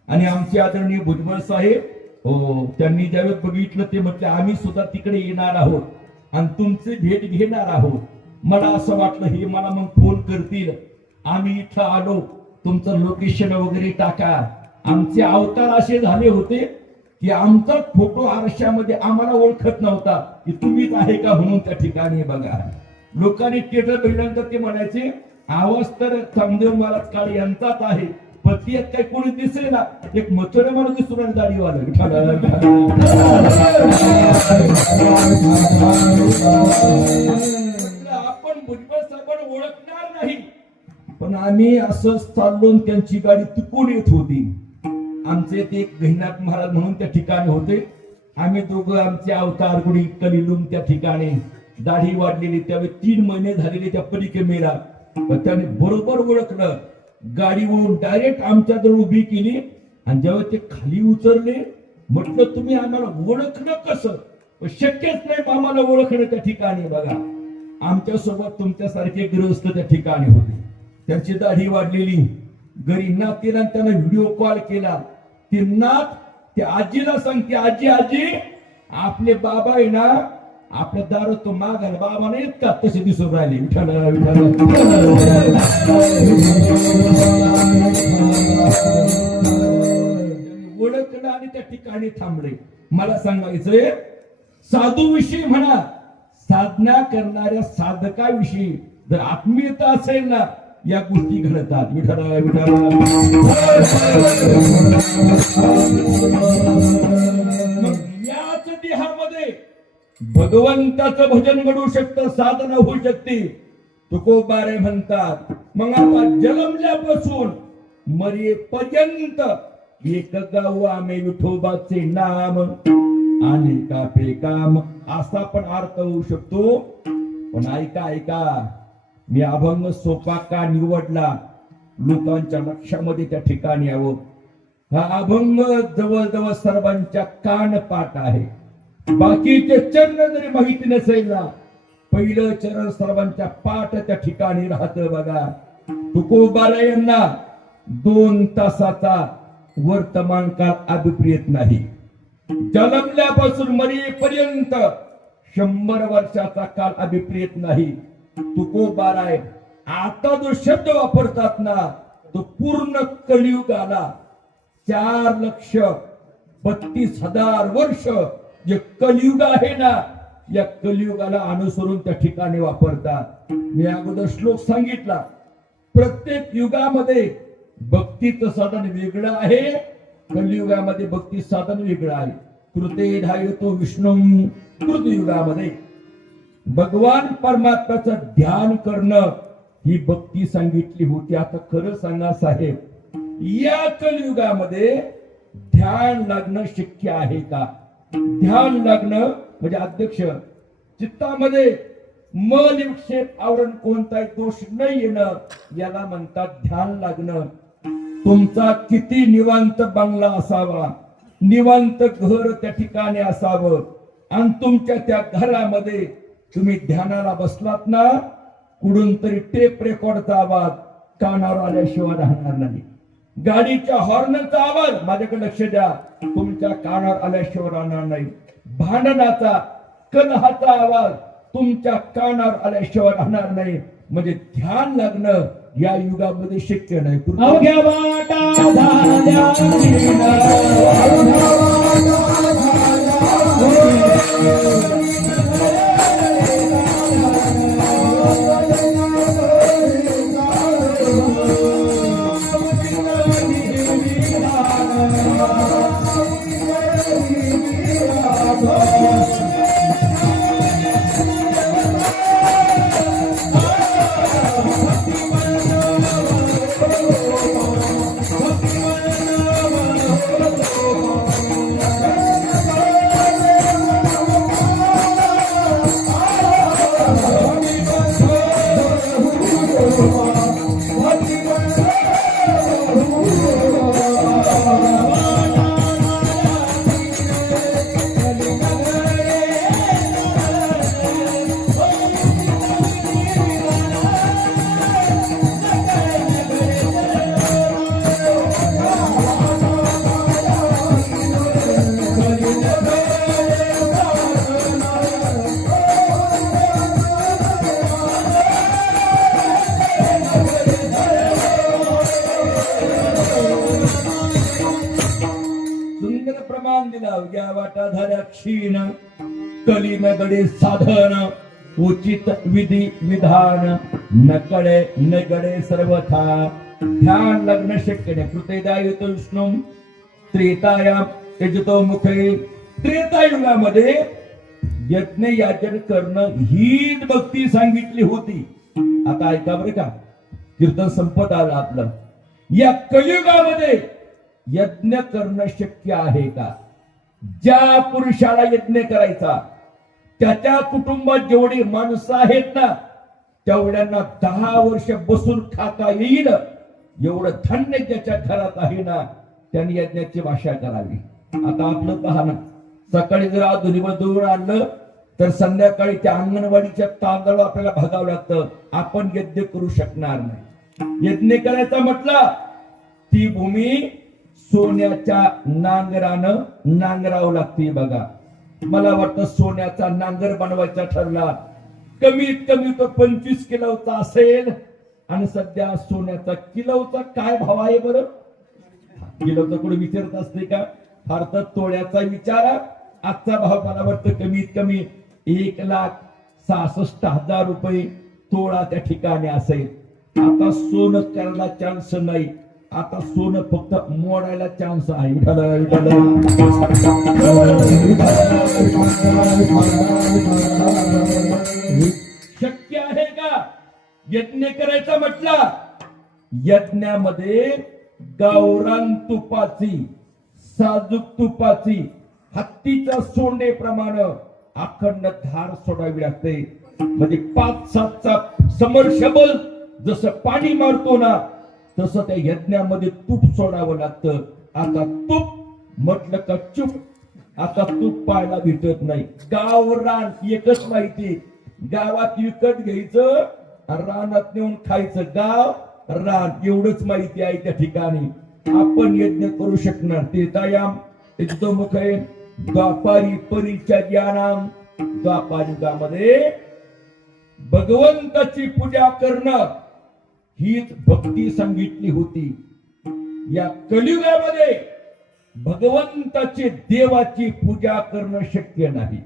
आणि आमचे आदरणीय भुजबळ साहेब, हो, त्यांनी ज्यावेळेस बघितलं ते म्हटले आम्ही सुद्धा तिकडे येणार आहोत आणि तुमचे भेट घेणार आहोत. मला असं वाटलं हे मला मग फोन करतील, आम्ही इथं आलो, तुमचं लोकेशन वगैरे टाका. आमचे अवतार असे झाले होते की आमचा फोटो आरशामध्ये आम्हाला ओळखत नव्हता की तुम्हीच आहे का म्हणून त्या ठिकाणी. बघा, लोकांनी थिएटर बघितल्यानंतर ते म्हणायचे आवाज तर चांगदेव महाराज काळे यांचाच आहे, पण त्यात काही कोणी दिसेल ना, एक मथुरे माणूस दिसून दाढीवाला. आपण भुजबळ साहेबांना ओळखणार नाही, पण आम्ही असंच चाललो त्यांची गाडी तिकून येत होती. आमचे ते गहिनाथ महाराज म्हणून त्या ठिकाणी होते. आम्ही दोघं आमचे अवतार गुडी कलिलूम त्या ठिकाणी दाढी वाढलेली, त्यावेळी 3 महिने झालेले त्या परिक्रमेला. त्याने बरोबर ओळखलं. गाडीवरून डायरेक्ट आमच्याजवळ उभी केली आणि जेव्हा ते खाली उतरले म्हटलं तुम्ही आम्हाला ओळखलं कसं? शक्यच नाही आम्हाला ओळखणं त्या ठिकाणी. बघा, आमच्या सोबत तुमच्यासारखे गृहस्थ त्या ठिकाणी होते. त्यांची दाढी वाढलेली. घरी नातीला त्यांना व्हिडिओ कॉल केला. ती नात त्या आजीला सांगते, आजी आजी आपले बाबा आहे ना, आपल्या दारात तो मागायला बाबा नाही का तसे दिसून राहिले. ओळखलं आणि त्या ठिकाणी थांबले. मला सांगायचंय साधू विषयी म्हणा, साधना करणाऱ्या साधकाविषयी जर आत्मीयता असेल ना, या गोष्टी घडतात. विठ्ठल विठ्ठल. याच देहामध्ये भगवंताचं भजन घडू शकतं, साधना होऊ शकते. तुकोबारे म्हणतात मग आता जन्मल्यापासून मरेपर्यंत एक गाव आम्ही विठोबाचे नाम आणि कापे काम, असा पण अर्थ होऊ शकतो. पण ऐका, मी अभंग सोपा का निवडला, लोकांच्या लक्षामध्ये त्या ठिकाणी यावं. हा अभंग जवळजवळ सर्वांच्या कानपाठ आहे. बाकीचे चरण जरी माहिती नसेल ना, पहिलं चरण सर्वांच्या पाठ त्या ठिकाणी राहतं बघा. तुकोबारा यांना 2 तासाचा वर्तमान काळ अभिप्रेत नाही. जन्मल्यापासून मरेपर्यंत 100 वर्षाचा काळ अभिप्रेत नाही. तुकोबाराय आता जो शब्द वापरतात ना, तो पूर्ण कलियुगाला 4,32,000 वर्ष जे कलियुग आहे ना, या कलियुगाला अनुसरून त्या ठिकाणी वापरतात. मी अगोदर श्लोक सांगितला, प्रत्येक युगामध्ये भक्तीचं साधन वेगळं आहे, कलियुगामध्ये भक्ती साधन वेगळं आहे. कृते धायतो विष्णू, कृतयुगामध्ये भगवान परमात्म्याचं ध्यान करणं ही भक्ती सांगितली होती. आता खरं सांगा साहेब, या कलियुगामध्ये ध्यान लागणं शक्य आहे का? ध्यान लागणं म्हणजे अध्यक्ष चित्तामध्ये मल विक्षेप आवरण कोणताही दोष नाही येणं, याला म्हणतात ध्यान लागणं. तुमचा किती निवांत बंगला असावा, निवांत घर त्या ठिकाणी असावं, आणि तुमच्या त्या घरामध्ये तुम्ही ध्यानाला बसलात ना, कुठून तरी टेप रेकॉर्डचा आवाज कानावर आल्याशिवाय राहणार नाही. गाडीच्या हॉर्नचा आवाज माझ्याकडे लक्ष द्या, तुमच्या कानावर आल्याशिवाय राहणार नाही. भांडणाचा कलहाचा आवाज तुमच्या कानावर आल्याशिवाय राहणार नाही. म्हणजे ध्यान लागणं या युगामध्ये शक्य नाही. अवघ्या वाटा झाल्या अवघ्या वाटा झाल्या क्षीण, कलीन गडे साधन, उचित विधी विधान, नकळे नगडे सर्वथा. ध्यान लग्न शक्य नाही. कृतेदायुत विष्णू त्रेताया त्यजतो मुखे. त्रेतायुगामध्ये यज्ञ याचन करणं हीच भक्ती सांगितली होती. आता ऐका बरं का, कीर्तन संपत आलं आपलं. या कलियुगामध्ये यज्ञ करणं शक्य आहे का? ज्या पुरुषाला यज्ञ करायचा, त्याच्या कुटुंबात जेवढी माणसं आहेत ना, तेवढ्यांना 10 वर्ष बसून खाता येईल एवढं धान्य ज्याच्या घरात आहे ना, त्यांनी यज्ञाची भाषा करावी. आता आपलं पहा ना, सकाळी जर आधुनिक दूर आणलं तर संध्याकाळी त्या अंगणवाडीच्या तांदळ आपल्याला भागावं लागतं. आपण यज्ञ करू शकणार नाही. यज्ञ करायचा म्हटला, ती भूमी सोन्याच्या नांगरानं नांगरावं लागते बघा. मला वाटतं सोन्याचा नांगर बनवायचा ठरला, कमीत कमी तो 25 किलोचा असेल. आणि सध्या सोन्याचा किलोचा काय भाव आहे बरं? किलोचा कोणी विचारत असते का? फार तर तोळ्याचा विचारा. आजचा भाव मला वाटतं कमीत कमी 1,66,000 रुपये तोळा त्या ठिकाणी असेल. आता सोनं करायला चान्स नाही, आता सोनं फक्त मोडायला चान्स आहे. शक्य आहे का यज्ञ करायचा म्हटला? यज्ञामध्ये गावरान तुपाची, साजूक तुपाची, हत्तीच्या सोंडेप्रमाणे अखंड धार सोडावी लागते. म्हणजे 5-7चा समरशबल जसं पाणी मारतो ना तसं त्या यज्ञामध्ये तूप सोडावं लागतं. आता तूप म्हटलं का चूप, आता तूप पाहायला भेटत नाही. गाव रान एकच माहिती, गावात विकत घ्यायचं रानात नेऊन खायचं, गाव रान एवढंच माहिती आहे त्या ठिकाणी. आपण यज्ञ करू शकणार तेतायाम एकदमुख आहे द्वापारी परिचर्यानाम. द्वापार युगामध्ये भगवंताची पूजा करणं हीच भक्ती सांगितली होती. या कलियुगामध्ये भगवंताची देवाची पूजा करणं शक्य नाही.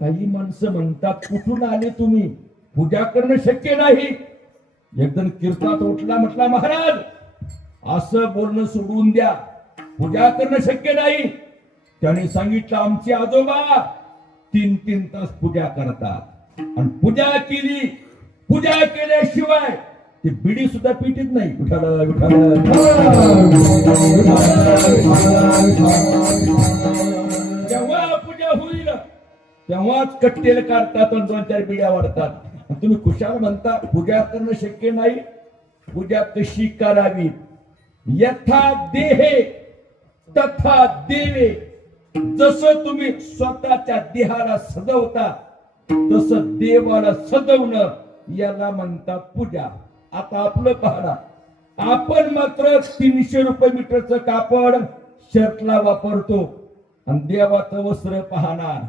काही माणसं म्हणतात कुठून आले तुम्ही, पूजा करणं शक्य नाही. एकदम कीर्तात उठला म्हटला महाराज असं बोलणं सोडून द्या, पूजा करणं शक्य नाही. त्याने सांगितलं आमचे आजोबा 3-3 तास पूजा करतात आणि पूजा केली, पूजा केल्याशिवाय ते बिडी सुद्धा पिटीत नाही. विठाला विठाला जेव्हा पूजा होईल तेव्हाच कट्टेल काढतात आणि 2-4 बिड्या वाढतात. तुम्ही खुशाल म्हणता पूजा करणं शक्य नाही. पूजा कशी करावी, यथा देहे तथा देवे. जसं तुम्ही स्वतःच्या देहाला सजवता तसं देवाला सजवणं याला म्हणतात पूजा. आता आपलं पाहणा, आपण मात्र 300 रुपये मीटरचं कापड शर्टला वापरतो आणि देवाचं वस्त्र पाहणार,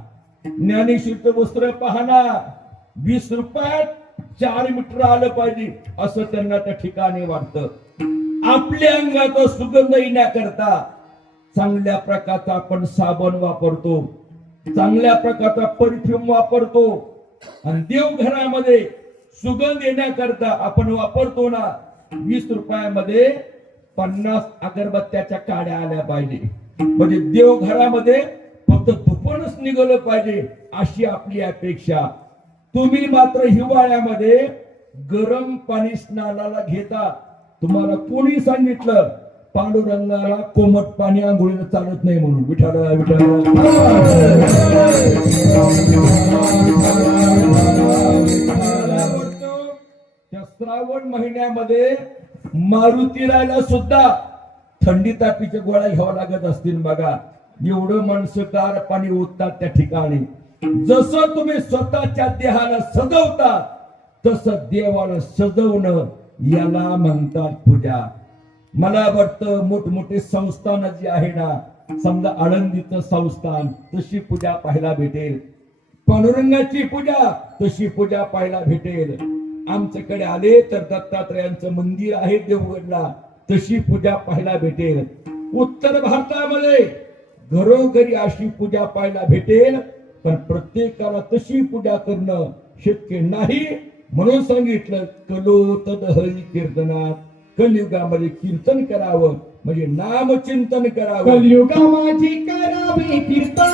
ज्ञानेश्वरचं वस्त्र पाहणार, 20 रुपयात 4 मीटर आलं पाहिजे असं त्यांना त्या ठिकाणी वाटतं. आपल्या अंगाचा सुगंध येण्याकरता चांगल्या प्रकारचा आपण साबण वापरतो, चांगल्या प्रकारचा परफ्यूम वापरतो आणि देवघरामध्ये सुगंध येण्याकरता आपण वापरतो ना 20 रुपयामध्ये 50 अगरबत्त्याच्या काड्या आल्या पाहिजे. म्हणजे देवघरामध्ये फक्त धुपणच निघालं पाहिजे अशी आपली अपेक्षा. तुम्ही मात्र हिवाळ्यामध्ये गरम पाणी स्नानाला घेता. तुम्हाला कोणी सांगितलं पांडुरंगाला कोमट पाणी आंघोळीनं चालत नाही म्हणून. विठाला विठाला त्या श्रावण महिन्यामध्ये मारुती रायला सुद्धा थंडी तापीच्या गोळ्या घ्यावा लागत असतील बघा. एवढं माणसं गार पाणी ओततात त्या ठिकाणी. जसं तुम्ही स्वतःच्या देहाला सजवता तसं देवाला सजवणं याला म्हणतात पूजा. मला वाटतं मोठमोठे संस्थान जे आहे ना, समजा आळंदीचं संस्थान, तशी पूजा पाहायला भेटेल. पांडुरंगाची पूजा तशी पूजा पाहायला भेटेल. आमच्याकडे आले तर दत्तात्रयांचं मंदिर आहे देवगडला, तशी पूजा पाहायला भेटेल. उत्तर भारतामध्ये घरोघरी अशी पूजा पाहायला भेटेल, पण प्रत्येकाला तशी पूजा करणं शक्य नाही. म्हणून सांगितलं कलो तद हरी कीर्तनात. कलियुगामध्ये कीर्तन करावं म्हणजे नामचिंतन करावं. कलियुगामाची करावी कीर्तन.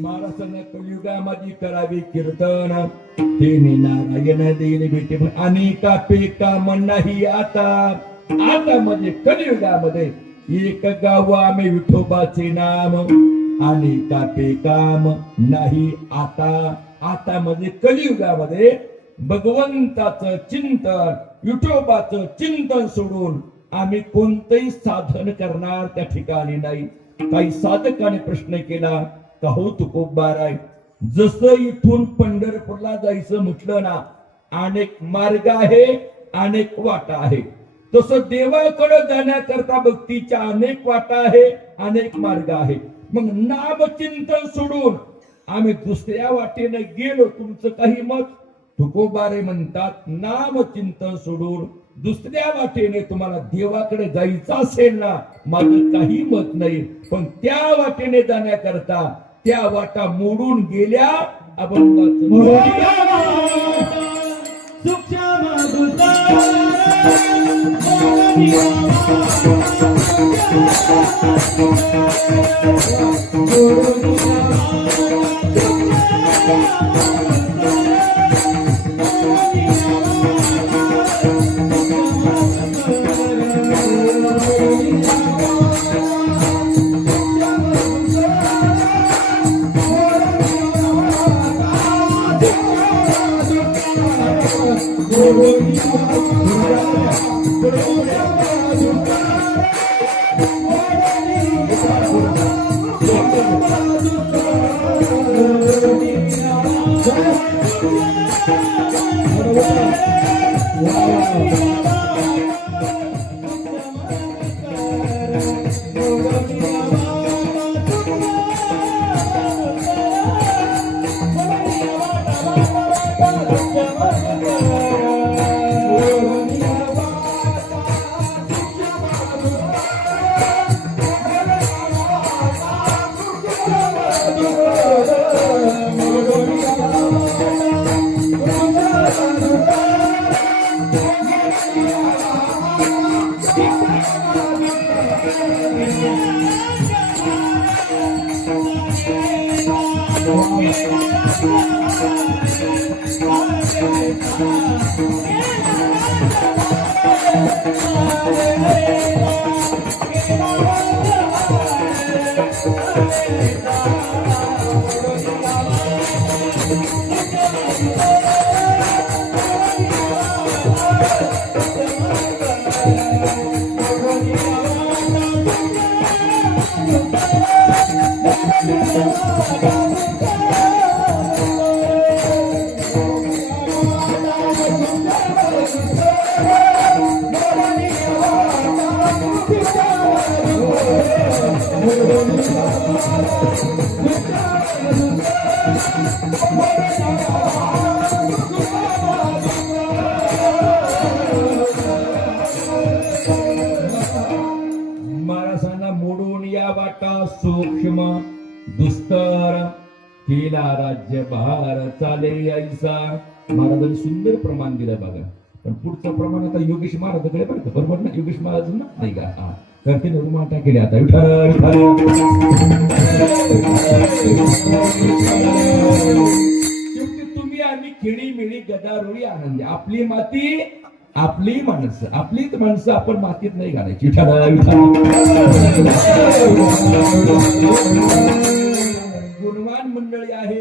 महाराजांना कलियुगामध्ये करावे कीर्तन. हे नारायण देईल भेटे अनेका काम नाही. आता आता म्हणजे कलियुगामध्ये एक गाव आम्ही विठोबाचे नाम. अनेका काम नाही. आता आता म्हणजे कलियुगामध्ये भगवंताचं चिंतन, विठोबाचं चिंतन सोडून आम्ही कोणतंही साधन करणार त्या ठिकाणी नाही. काही साधकाने प्रश्न केला का हो तुकोबाराय, जसं इथून पंढरपूरला जायचं म्हटलं ना, अनेक मार्ग आहे, अनेक वाटा आहे. तसं देवाकडे जाण्याकरता भक्तीच्या अनेक वाटा आहे, अनेक मार्ग आहे. मग नामचिंतन सोडून आम्ही दुसऱ्या वाटेने गेलो, तुमचं काही मत? तुकोबारे म्हणतात नामचिंतन सोडून दुसऱ्या वाटेने तुम्हाला देवाकडे जायचं असेल ना, माझं काही मत नाही, पण त्या वाटेने जाण्याकरता त्या वाटा मोडून गेल्या महाराजांना मोडून या वाटा सूक्ष्म दुस्तर केला राज्य भार चाले ऐसा. महाराजांनी सुंदर प्रमाण दिलं बघा. पण पुढचं प्रमाण आता योगेश महाराजांकडे बघा, बरोबर ना? योगेश महाराज ना नाही का? हा करते निर्माण केले आता शेवटी तुम्ही आम्ही खेळी मिळी गदारोळी आनंदी. आपली माती आपली माणसं, आपलीच माणसं आपण मातीत नाही घालायची. गुणवान मंडळी आहे,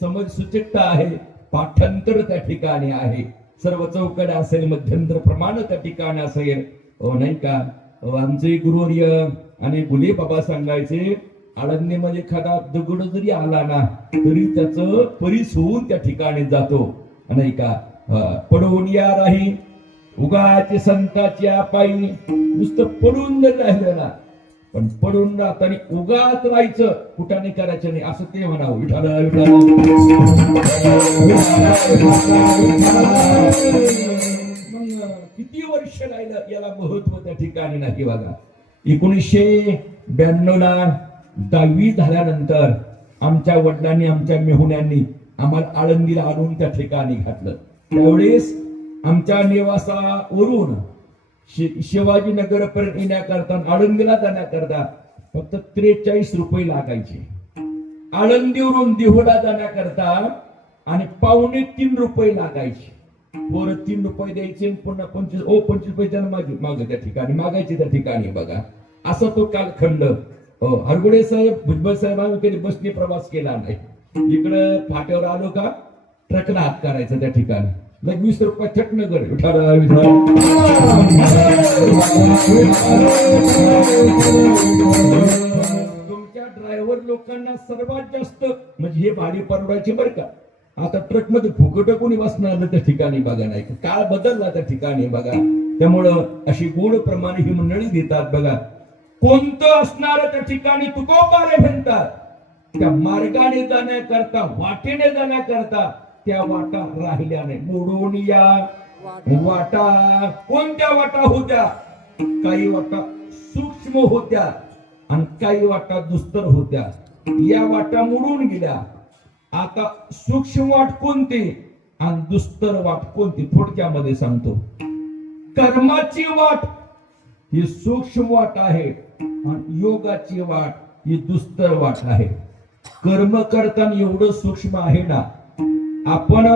समज सुचित्त आहे, पाठांतर त्या ठिकाणी आहे, सर्व चौकड असेल, मध्यंतर प्रमाण त्या ठिकाणी असेल. नाही का? आमचे गुरुवर्य आणि गुले बाबा सांगायचे, आळंदीमध्ये एखादा दगड जरी आला ना तरी त्याचं परीस होऊन त्या ठिकाणी जातो. नाही का? पडून या राही उगाचे संताच्या पायी. नुसतं पडून जर राहिलं ना, पण पडून राहताना उगाच राहायचं, कुठाने करायचं नाही असं ते म्हणावं. किती वर्ष राहिलं याला महत्व त्या ठिकाणी नाही बघा. 1992 ला 10वी झाल्यानंतर आमच्या वडिलांनी, आमच्या मेहुण्यांनी आम्हाला आळंदीला आणून त्या ठिकाणी घातलं. त्यावेळेस आमच्या निवासावरून शिवाजीनगर पर्यंत येण्याकरता, आळंदीला जाण्याकरता फक्त 43 रुपये लागायचे. आळंदीवरून देहुला जाण्याकरता आणि 2.25 रुपये लागायचे. वर 3 रुपये द्यायचे, पुन्हा 25 रुपये माग त्या ठिकाणी मागायचे त्या ठिकाणी बघा. असा तो कालखंड. हरगुडे साहेब, भुजबळ साहेब आम्ही कधी बसने प्रवास केला नाही. इकडं फाट्यावर आलो का ट्रकला हात करायचा त्या ठिकाणी. 20 रुपये चटणं कर. तुमच्या ड्रायव्हर लोकांना सर्वात जास्त म्हणजे हे भाडी परवडायची बरं का. आता ट्रक मध्ये फुकट कोणी बसणार त्या ठिकाणी बघा. नाही काळ बदलला त्या ठिकाणी बघा. त्यामुळं अशी गोड प्रमाणे ही मंडळी देतात बघा. कोणतं असणार त्या ठिकाणी तुकोबारे म्हणतात. त्या मार्गाने जाण्याकरता, वाटेने जाण्याकरता त्या वाटा राहिल्या नाही. मोडून या वाटा. कोणत्या वाटा होत्या? काही वाटा सूक्ष्म होत्या आणि काही वाटा दुस्तर होत्या. या वाटा मोडून गेल्या. आता सूक्ष्म वाट कोणती आणि दुस्तर वाट कोणती? थोडक्यामध्ये सांगतो. कर्माची वाट ही सूक्ष्म वाट आहे आणि योगाची वाट ही दुस्तर वाट आहे. कर्म करताना एवढं सूक्ष्म आहे ना, आपण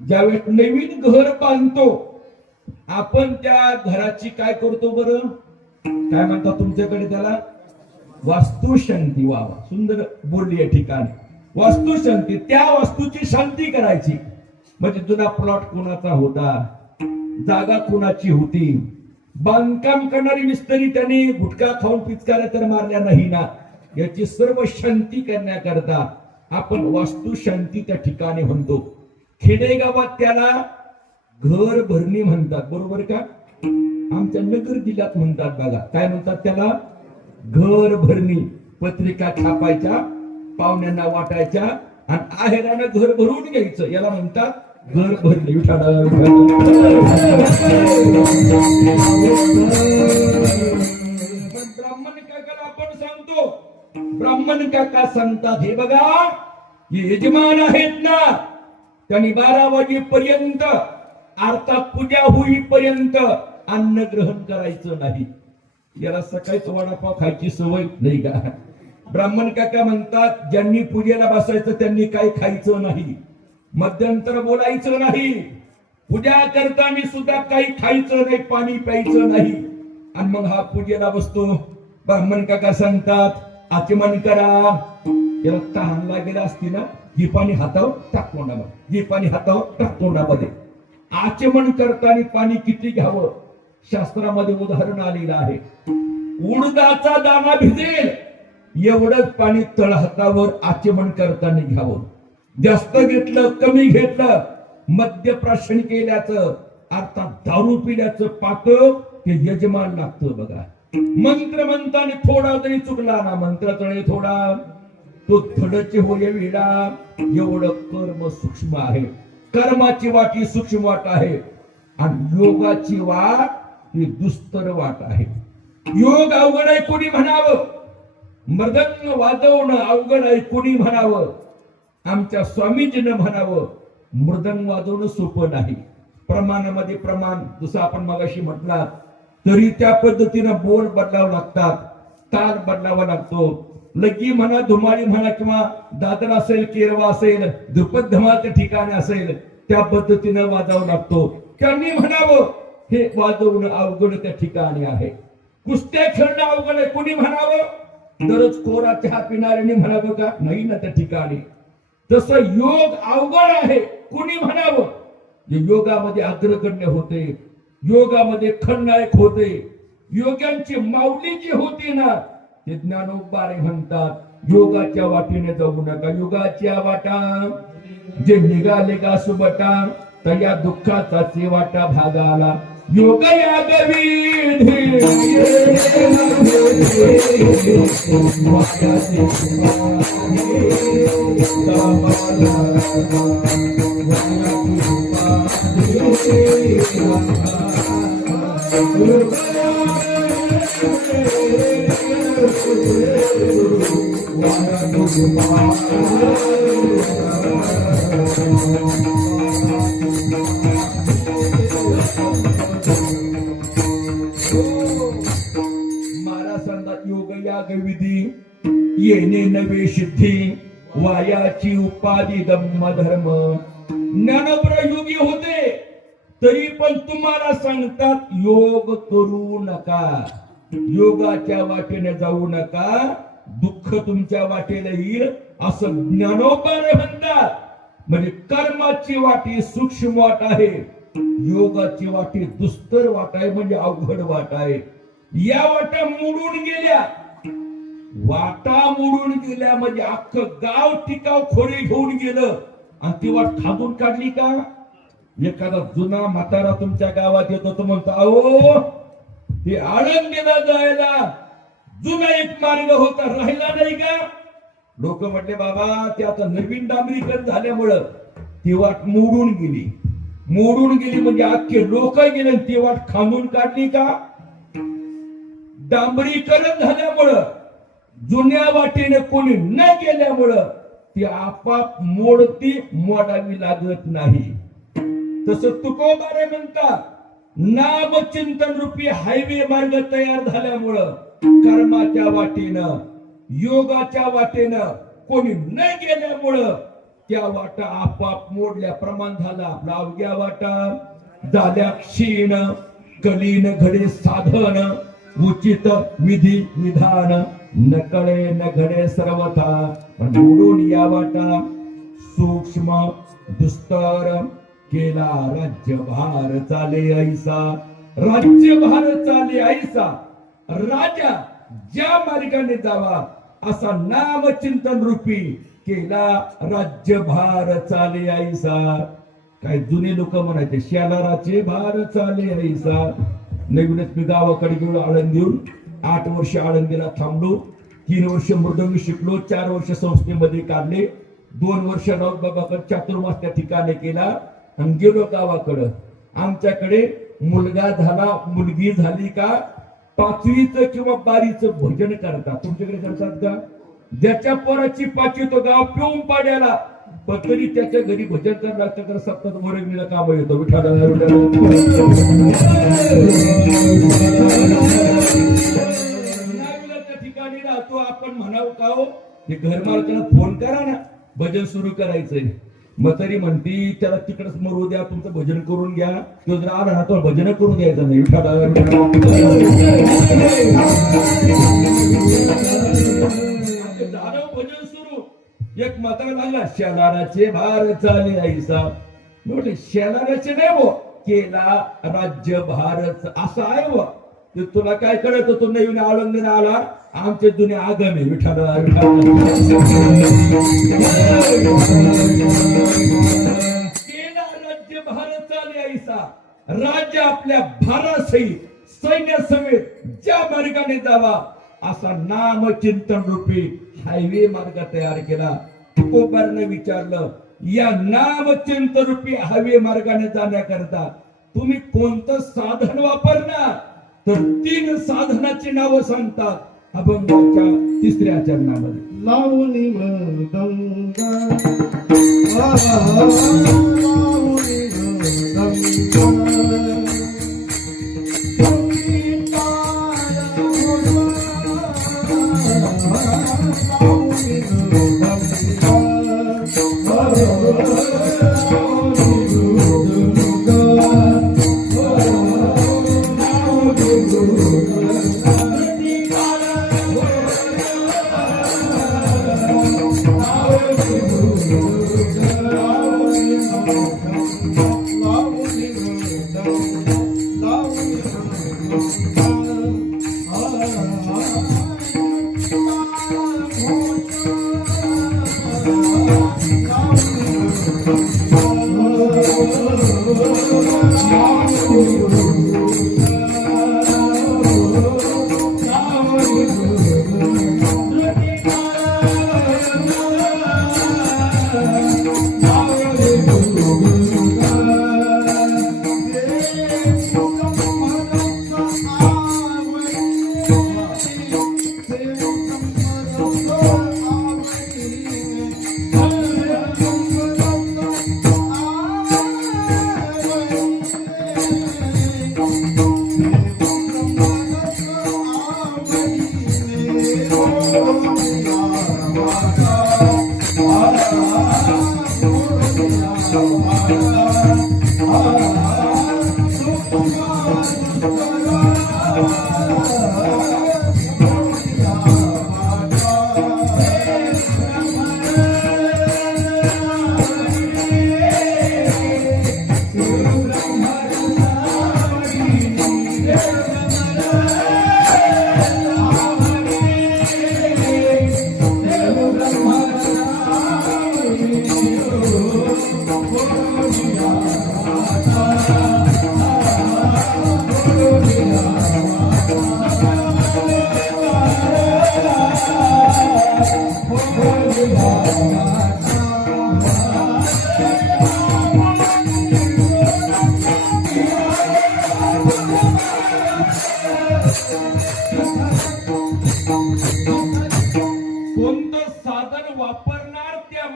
ज्यावेळेस नवीन घर बांधतो, आपण त्या घराची काय करतो बरं? काय म्हणतात तुमच्याकडे त्याला? वास्तुशांती. वा वा, सुंदर बोलली या ठिकाणी. वास्तुशांती. त्या वास्तूची शांती करायची. म्हणजे जुना प्लॉट कोणाचा होता, जागा कोणाची होती, बांधकाम करणारी मिस्त्री त्यांनी गुटखा खाऊन पिचकाऱ्या तर मारल्या नाही ना, याची सर्व शांती करण्याकरता आपण वास्तुशांती त्या ठिकाणी म्हणतो. खेडेगावात त्याला घर भरणी म्हणतात, बरोबर का? आमच्या नगर जिल्ह्यात म्हणतात बघा, काय म्हणतात त्याला? घर भरणी. पत्रिका छापायच्या, पाहुण्यांना वाटायच्या आणि आहेरानं घर भरून घ्यायचं, याला म्हणतात घर भरणी. ब्राह्मण काकाला आपण सांगतो, ब्राह्मण काका सांगतात, हे बघा, हे यजमान आहेत ना, त्यांनी 12 वाजेपर्यंत अर्थात पूजा होईपर्यंत अन्न ग्रहण करायचं नाही. याला सकाळीच वडापाव खायची सवय नाही का? ब्राह्मण काका म्हणतात, ज्यांनी पूजेला बसायचं त्यांनी काही खायचं नाही, मध्यंतर बोलायचं नाही, पूजा करताना सुद्धा काही खायचं नाही, पाणी प्यायचं नाही. आणि मग हा पूजेला बसतो. ब्राह्मण काका सांगतात, आचमन करा. याला तहान लागेल असती ना, ही पाणी हातावर टाक तोंडामध्ये, ही पाणी हातावर टाक तोंडामध्ये. आचमन करताना पाणी किती घ्यावं शास्त्रामध्ये उदाहरण आलेलं आहे. उडदाचा दाना भिजेल एवढंच पाणी तळहातावर आचमन करताना घ्यावं. जास्त घेतलं, कमी घेतलं, मद्यप्राशन केल्याचं अर्थात दारू पिल्याचं पाक ते यजमान लागतं बघा. मंत्र म्हणताना थोडा जरी चुकला ना, मंत्राचा थोडा तो थडचे होय विडा. एवढं कर्म सूक्ष्म आहे. कर्माची वाट ही सूक्ष्म वाट आहे आणि योगाची वाट ही दुस्तर वाट आहे. योग अवघड आहे कोणी म्हणावं, मृदंग वाजवणं अवघड आहे कोणी म्हणावं, आमच्या स्वामीजीनं म्हणावं, मृदंग वाजवणं सोपं नाही. प्रमाणामध्ये प्रमाण, जसं आपण मगाशी म्हटला, तरी त्या पद्धतीनं बोल बदलावं लागतात, ताल बदलावा लागतो. लगी म्हणा, धुमाळी म्हणा, किंवा दादर असेल, केरवा असेल, द्रुपद धमाल ठिकाणी असेल, त्या पद्धतीनं वाजवावं लागतो. त्यांनी म्हणावं, हे वाजवणं अवघड त्या ठिकाणी आहे. कुस्त्या खेळणं अवघड आहे कोणी म्हणावं, दररोज कोरा चहा पिणाऱ्यांनी म्हणावं का? नाही ना त्या ठिकाणी. तसं योग अवघड आहे कोणी म्हणावं, जे योगामध्ये अग्रगण्य होते, योगामध्ये खलनायक होते, योग्यांची माऊली जी होती ना, ते ज्ञानोबारे म्हणतात, योगाच्या वाटेने जाऊ नका. योगाच्या वाटा जे निघाले का सुबटा, तर या दुःखाचा वाटा भागाला. योग योग याग विधी येणे नवे सिद्धी, वायाची उपाधी धम्म धर्म. ज्ञानोबा योगी होते, तरी पण तुम्हाला सांगतात योग करू नका, योगाच्या वाटेने जाऊ नका, दुःख तुमच्या वाटेला येईल असं ज्ञानोबाने म्हणतात. म्हणजे कर्माची वाटी सूक्ष्म वाट आहे, योगाची वाटी दुस्तर वाट आहे, म्हणजे अवघड वाट आहे. या वाटा मोडून गेल्या, वाटा मोडून गेल्या म्हणजे अख्खं गाव टिकाव खोरे घेऊन गेलं आणि ती वाट खादून काढली का? एखादा जुना म्हातारा तुमच्या गावात येतो तो म्हणतो, अहो ते आळंदीला जायला जुना एक मार्ग होता, राहिला नाही का? लोक म्हटले, बाबा ते आता नवीन डांबरीकरण झाल्यामुळं ती वाट मोडून गेली. मोडून गेली म्हणजे अख्खे लोक गेले आणि ती वाट खांबून काढली का? डांबरीकरण झाल्यामुळं, जुन्या वाटेने कोणी न गेल्यामुळं ती आपाप मोडती, मोडावी लागत नाही. तसं तुकोबारे म्हणतात, नामचिंतन रूपी हायवे मार्ग तयार झाल्यामुळं कर्माच्या वाटेनं, योगाच्या वाटेनं कोणी न गेल्यामुळं त्या वाटा आपाप मोडल्या. प्रमाण झालं आपला अवघ्या वाटा झाल्या क्षीण, कलीन घडे साधन, उचित विधी विधान, न कळे न घडे सर्वथा. पण मोडून या वाटा सूक्ष्म दुस्तर केला राज्यभार चाले ऐसा. राज्यभार चाले ऐसा, राजा ज्या मार्गाने जावा असा नामचिंतन रूपी केला राज्यभार चाले ऐसा. काय जुने लोक म्हणायचे शेलाराचे भार चाले ऐसा. नवीनच मी गावाकडे गेलो आळंदीहून. 8 वर्ष आळंदीला थांबलो, 3 वर्ष मृदंग शिकलो, 4 वर्ष संस्थेमध्ये काढले, 2 वर्ष राऊत बाबाकडे चातुर्मास त्या ठिकाणी केला आणि गेलो गावाकडं. आमच्याकडे मुलगा झाला, मुलगी झाली का 5वीचं किंवा 12वीचं भजन करतात. तुमच्याकडे करतात का? ज्याच्या पोराची 5वी तो गाव पिऊन पाड्याला, पण तरी त्याच्या घरी भजन करायला लागतं, तर सतत वर्गणीला काम येतो. विठाला त्या ठिकाणी राहतो आपण. म्हणावं का हो, हे घर मालकाला फोन करा ना, भजन सुरू करायचंय. मग तरी म्हणती त्याला तिकडच मरू द्या, तुमचं भजन करून घ्या. तो जर आला ना तो भजन करून द्यायचं नाही. झालं भजन सुरू. एक म्हातारा लागला, शेलाराचे भार चाले ऐसा. म्हटलं शेलाराचे नाही हो, केला राज्य भारत असं आहे व. तुला काय कळत? तो नवीन आळंदीला आला, आमचे जुने आगम आहे. विठाला केला राज्य भारत चाले ऐसा. राज्य आपल्या भारासहित सैन्य समेत ज्या मार्गाने जावा असा नामचिंतन रूपी हायवे मार्ग तयार केला. तुकोबारने विचारलं, या नामचिंतन रूपी हायवे मार्गाने जाण्याकरता तुम्ही कोणतं साधन वापरणार? तर 3 साधनाची नावं सांगतात अभंगाच्या 3ऱ्या चरणामध्ये. लावणी मृदंगा,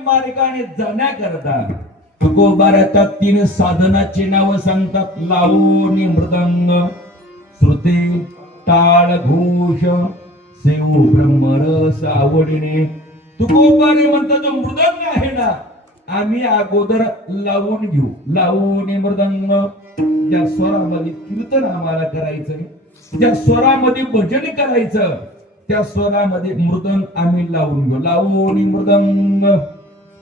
मार्गाने जाण्याकरता तुकोबाराच्या 3 साधनाची नाव सांगतात. लावणी, मृदंग, श्रुती, टाळ, घोष, सेव, ब्रह्मरस आवडीने. तुकोबाने म्हणतात जो मृदंग आहे ना, आम्ही अगोदर लावून घेऊ. लावणी मृदंग, त्या स्वरामध्ये कीर्तन आम्हाला करायचंय, त्या स्वरामध्ये भजन करायचं, त्या स्वरामध्ये मृदंग आम्ही लावून घेऊ. लावणी मृदंग.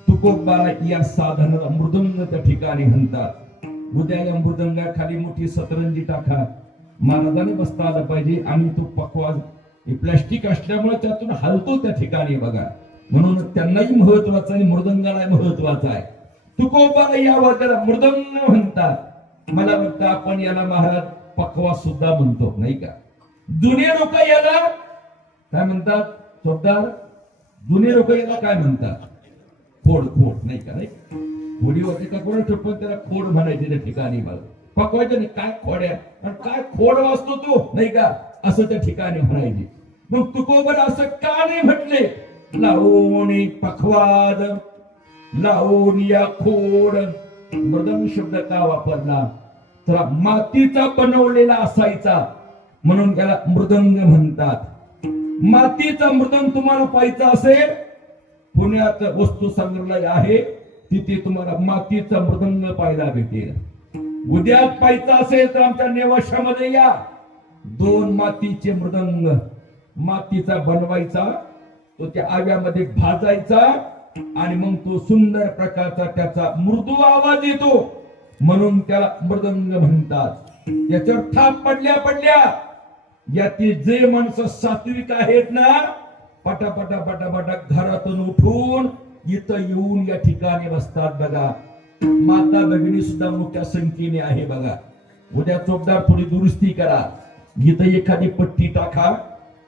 तुकोबाला या साधनाला मृदंग त्या ठिकाणी म्हणतात. उद्या या मृदंगाखाली मोठी सतरंजी टाका. महाराजाने बसता आलं पाहिजे. आणि तो पकवाज प्लास्टिक असल्यामुळे त्यातून हलतो त्या ठिकाणी बघा. म्हणून त्यांनाही महत्वाचं आहे, मृदंगाला महत्वाचं आहे. तुकोबाला या वाद्याला मृदंग म्हणतात. मला वाटतं आपण याला महाराज पकवाज सुद्धा म्हणतो, नाही का? जुने लोक याला काय म्हणतात? स्वतः जुने लोक याला काय म्हणतात? खोड. खोड नाही का? नाही खोडी होते का कोण पण त्याला खोड म्हणायचे त्या ठिकाणी. बघ पकवायचं नाही, काय खोड्या आणि काय खोड वाचतो तो, नाही का? असं त्या ठिकाणी म्हणायचे. मग तुकोबाला असं का नाही म्हटले? लावणी पखवाद, लावणी या खोड. मृदंग शब्द का वापरला? तर मातीचा बनवलेला असायचा म्हणून त्याला मृदंग म्हणतात. मातीचा मृदंग तुम्हाला पाहायचा असेल, पुण्यात वस्तू संग्रहालय आहे, तिथे तुम्हाला मातीचा मृदंग पाहायला भेटेल. उद्या पाहायचा असेल तर आमच्या नेवाशामध्ये या. 2 मातीचे मृदंग, मातीचा बनवायचा, तो त्या आव्यामध्ये भाजायचा आणि मग तो सुंदर प्रकारचा त्याचा मृदू आवाज येतो म्हणून त्याला मृदंग म्हणतात. याच्यावर थाप पडल्या पडल्या यातील जे माणसं सात्विक आहेत ना, पटापटा पटापटा घरातून उठून इथं येऊन या ठिकाणी बसतात बघा. माता भगिनी सुद्धा मोठ्या संख्येने आहे बघा. उद्या चोपदार थोडी दुरुस्ती करा, इथं एखादी पट्टी टाका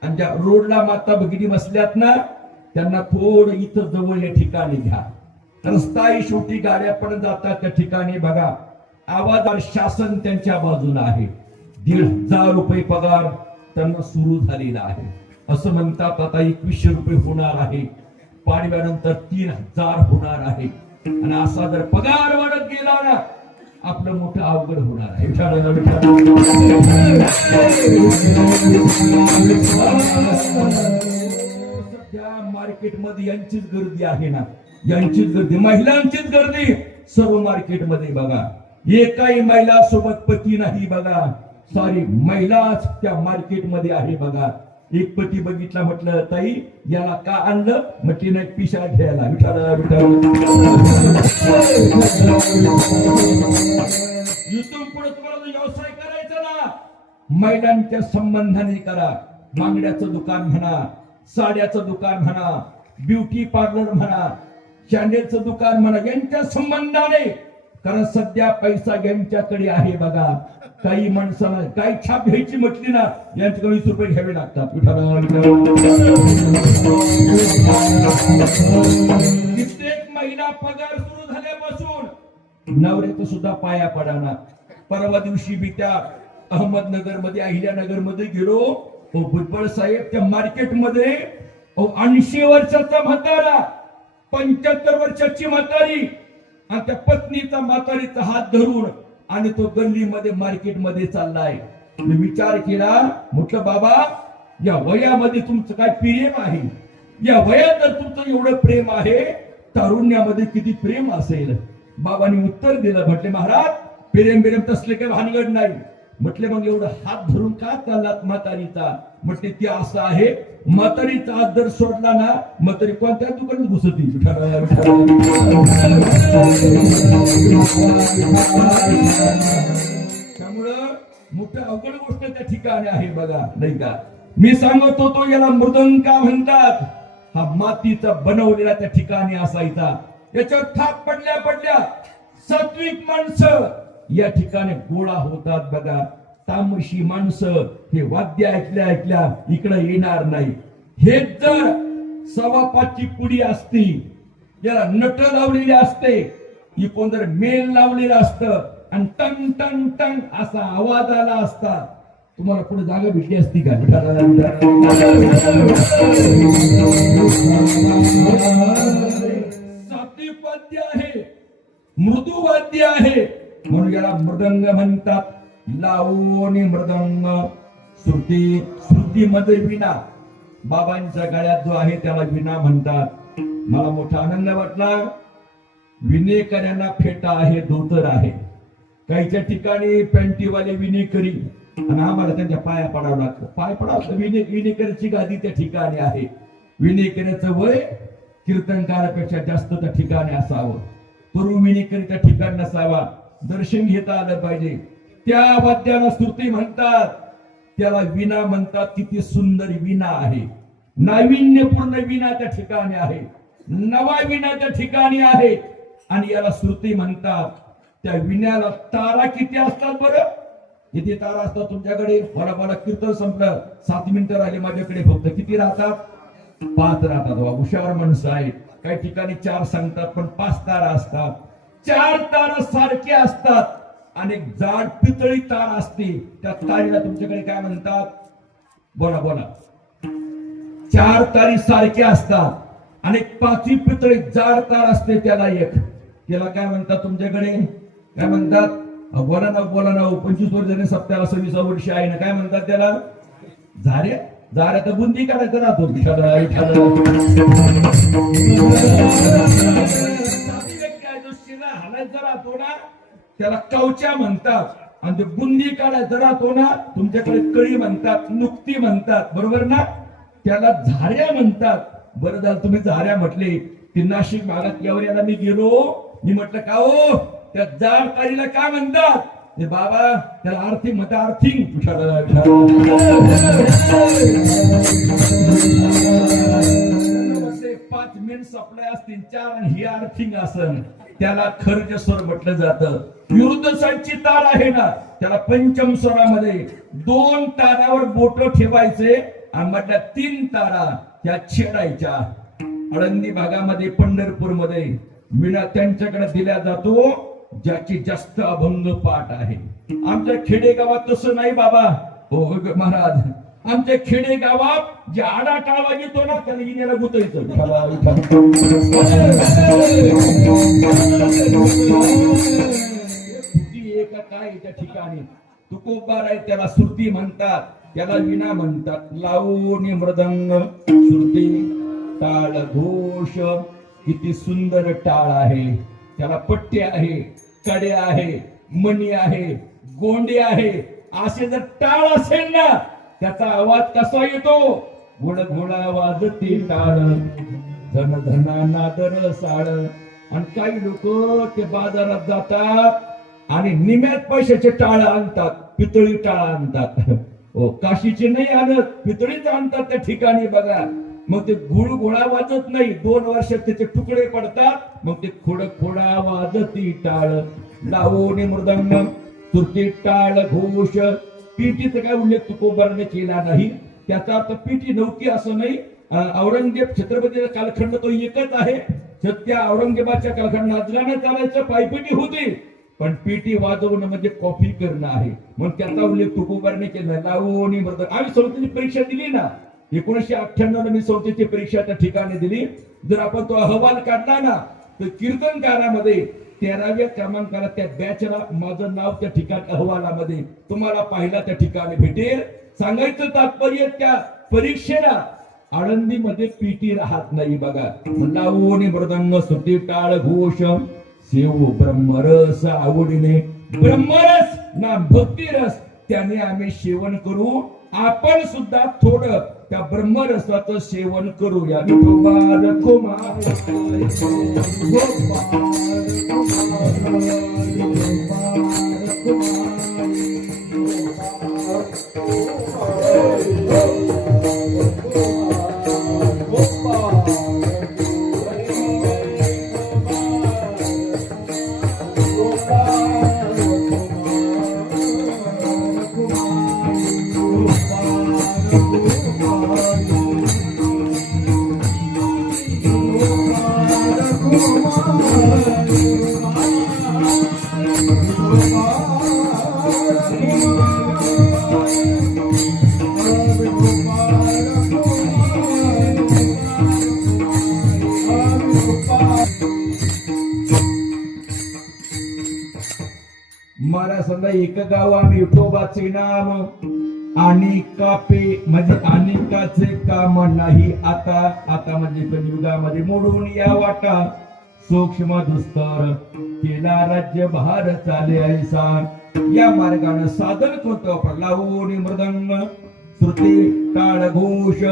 आणि ज्या रोडला माता भगिनी बसल्यात ना त्यांना थोडं इथं जवळ या ठिकाणी घ्या. रस्ता आहे शेवटी, गाड्या पण जातात त्या ठिकाणी बघा. आवाजदार शासन त्यांच्या बाजूला आहे. 1,500 रुपये पगार त्यांना सुरू झालेला आहे. असं म्हणतात आता 2100 रुपये होणार आहे, पाडव्यानंतर 3000 होणार आहे. आणि असा जर पगार वाढत गेला ना आपलं मोठं अवघड होणार आहे. सध्या मार्केटमध्ये यांचीच गर्दी आहे ना, यांचीच गर्दी, महिलांचीच गर्दी सर्व मार्केटमध्ये बघा. एकाही महिला सोबत पती नाही बघा, सारी महिलाच त्या मार्केटमध्ये आहे बघा. एक पती बघितला, म्हटलं ताई याला का आणलं? म्हटली नाही पिशा घ्यायला. इथून पुढे तुम्हाला व्यवसाय करायचा ना, महिलांच्या संबंधाने करा. बांगड्याचं दुकान म्हणा, साड्याचं दुकान म्हणा, ब्युटी पार्लर म्हणा, चॅनेलचं दुकान म्हणा, यांच्या संबंधाने. कारण सध्या पैसा यांच्याकडे आहे बघा. काही माणसाला काही छाप घ्यायची म्हटली ना, यांच्याकडे 20 रुपये घ्यावे लागतात. कित्येक महिला पगार सुरू झाल्यापासून नवऱ्याचं सुद्धा पाया पडाना. परवा दिवशी मी त्या अहमदनगर मध्ये, अहिल्यानगर मध्ये गेलो. भुजबळ साहेब त्या मार्केटमध्ये 80 वर्षाचा म्हातारा, 75 वर्षाची म्हातारी आणि त्या पत्नीचा म्हातारीचा हात धरून आणि तो गल्लीमध्ये मार्केटमध्ये चाललाय. मी विचार केला, म्हटलं बाबा या वयामध्ये तुमचं काय प्रेम आहे? या वयात जर तुमचं एवढं प्रेम आहे, तारुण्यामध्ये किती प्रेम असेल? बाबांनी उत्तर दिलं, म्हटले महाराज प्रेम तसले काही भानगड नाही. म्हटले मग एवढं हात धरून का चाललात म्हातारीचा? म्हटले ती असं आहे, म्हातारीचा हात जर सोडला ना, म्हातारी कोणत्या दुकानात घुसती. त्यामुळं मोठं अवघड गोष्ट त्या ठिकाणी आहे बघा, नाही का? मी सांगत होतो याला मृदंग का म्हणतात. हा मातीचा बनवलेला त्या ठिकाणी असायचा. याच्यावर थाप पडल्या पडल्या सात्विक माणसं या ठिकाणी गोळा होतात बघा. तामशी माणसं हे वाद्य ऐकल्या ऐकल्या इकडे येणार नाही. हे जर 5.25ची पुडी असती, याला नट लावलेली असते, इकडून जर मेल लावलेलं असतं आणि टंग टंग टंग असा आवाज आला असता, तुम्हाला पुढे जागा भेटली असती का? सात्विक वाद्य आहे, मृदू वाद्य आहे, म्हणून याला मृदंग म्हणतात. लावणी मृदंग. श्रुतीमध्ये विना, बाबांच्या गळ्यात जो आहे त्याला विना म्हणतात. मला मोठा आनंद वाटला. विनेकऱ्यांना फेटा आहे, धोतर आहे. काहीच्या ठिकाणी पॅन्टीवाले विनेकरी आणि आम्हाला त्यांच्या पाया पडावं लागतं. पाय पडावं. विनेकरीची गादी त्या ठिकाणी आहे. विनेकऱ्याचं वय कीर्तनकारापेक्षा जास्त त्या ठिकाणी असावं. तरुण विनेकरी त्या ठिकाणी नसावा. दर्शन घेता आलं पाहिजे. त्या वाद्याला स्तुती म्हणतात, त्याला विना म्हणतात. किती सुंदर विना आहे. नाविन्यपूर्ण विना त्या ठिकाणी आहे. नवा विना त्या ठिकाणी आहे आणि याला श्रुती म्हणतात. त्या विण्याला तारा किती असतात बरं? किती तारा असतात तुमच्याकडे? मला कीर्तन संपलं, 7 मिनिटं राहिले माझ्याकडे फक्त. किती राहतात? 5 राहतात. हुशार माणसं आहेत. काही ठिकाणी 4 सांगतात, पण 5 तारा असतात. 4 तारा सारखे असतात आणि जाड पितळी तार असते. त्या तारीला तुमच्याकडे काय म्हणतात? बोला. 4 तारी सारख्या असतात आणि 5वी पितळी जाड तार असते. त्याला काय म्हणतात तुमच्याकडे? काय म्हणतात? बोला ना. 25 वर्ष सप्त्याला 26 वर्ष आहे ना. काय म्हणतात त्याला? झाऱ्या तर बुंदी काढायचं राहतो. हालायचा राहतो ना, त्याला कवच्या म्हणतात. आणि ते बुंदी काढायचा राहतो ना, तुमच्याकडे कळी म्हणतात, नुकती म्हणतात. बरोबर ना? त्याला झाऱ्या म्हणतात. बरं झालं तुम्ही झाऱ्या म्हटले. ते नाशिक भागात याला मी गेलो. मी म्हटलं का हो, त्या जाड तारीला काय म्हणतात? ते बाबा त्याला आर्थिंग म्हणतात. आर्थिंग. 5 मिनिट सप्लाय असतील 4 आणि ही आर्थिंग असन. त्याला खर्च स्वर म्हटलं जातं. विरुद्ध साईडची तार आहे ना, त्याला पंचम स्वरामध्ये 2 तारावर बोट ठेवायचे आणि म्हटल्या 3 तारा त्या छेडायच्या. आळंदी भागामध्ये, पंढरपूर मध्ये विणा त्यांच्याकडे दिला जातो ज्याची जास्त अभंग पाठ आहे. आमच्या खेडेगावात तसं नाही बाबा. हो महाराज, आमच्या खेडेगावात जे आडा टाळवा घेतो ना, त्याला इनेला गुतायचं. काय त्या ठिकाणी तुकोबार आहे, त्याला श्रुती म्हणतात, त्याला विना म्हणतात. लावणी मृदंग, श्रुती, टाळ, घोष. किती सुंदर टाळ आहे. त्याला पट्टे आहे, कडे आहे, मणी आहे, गोंडे आहे. असे जर टाळ असेल ना, त्याचा आवाज कसा येतो? घोडा घोडा वाजते टाळ, धन धना नादर साळ. आणि काही लोक ते बाजारात जातात आणि निम्यात पैशाचे टाळ आणतात, पितळी टाळ आणतात. हो, काशीचे नाही आणत, पितळीच आणतात त्या ठिकाणी बघा. मग ते घोडा वाजत नाही, 2 वर्षात त्याचे तुकडे पडतात. मग ते खोडा वाजती टाळ. लावणी मृदंग, तुरती, टाळ, घोष. पिटीचा काय उल्लेख तुकोबाराने केला नाही. त्याचा अर्थ पिटी नव्हती असं नाही. औरंगजेब छत्रपतीचा कालखंड तो एकच आहे. त्या औरंगजेबाच्या कालखंड नाचगाणं चालायचं, पायपिटी होती, पण पिटी वाजवणं म्हणजे कॉपी करणं आहे. म्हणून त्याचा उल्लेख तुकोबाराने केला. लावणी मृदंग. आम्ही संस्थेची परीक्षा दिली ना, 1998 मी संस्थेची परीक्षा त्या ठिकाणी दिली. जर आपण तो अहवाल काढला ना, तर कीर्तनकारामध्ये 13व्या क्रमांकाला त्या बॅचला माझं नाव त्या ठिकाणी अहवालामध्ये तुम्हाला पाहिला त्या ठिकाणी भेटेल. सांगायचं तात्पर्य, त्या परीक्षेला आळंदीमध्ये पीटी राहत नाही बघा. लावणी मृदंग, श्रुती, टाळ, घोष. सेव ब्रह्मरस आवडीने. ब्रह्मरस ना भक्तिरस, त्याने आम्ही सेवन करू. आपण सुद्धा थोडं त्या ब्रह्मरसाचं सेवन करूया. गोपाल कुमार, महाराज समजा एक गाव आम्ही विठोबाचे नाम आणि कापे म्हणजे अनेकाचे काम नाही आता आता म्हणजे कलियुगामध्ये मोडून या वाटा सूक्ष्म दुस्तर केला राज्य भार चाले ऐसा या मार्गाने साधन कोणतं लावून मृदंग श्रुती काळ घोष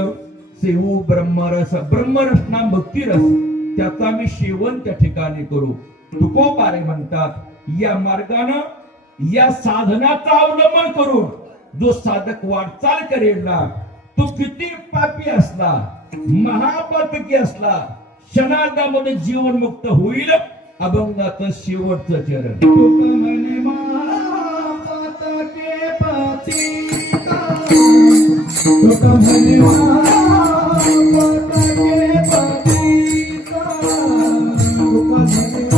सेवू ब्रह्मरस ब्रह्मरस नाम भक्तिरस त्याचा मी सेवन त्या ठिकाणी करू तुकोबारे म्हणतात या मार्गानं या साधनाचा अवलंबन करून जो साधक वाटचाल करेल ना तो किती पापी असला महापातकी असला क्षणार्धामध्ये जीवनमुक्त होईल अभंगाचं शेवटचं चरण तुक म्हणे मातके पतिता तुक म्हणे मातके पतिता तुक म्हणे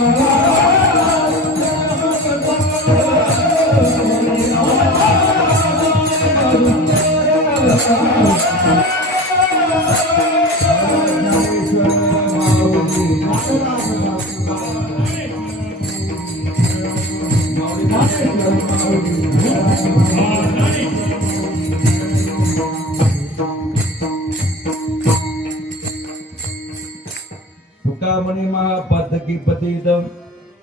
तुका म्हणे महापातकी पतित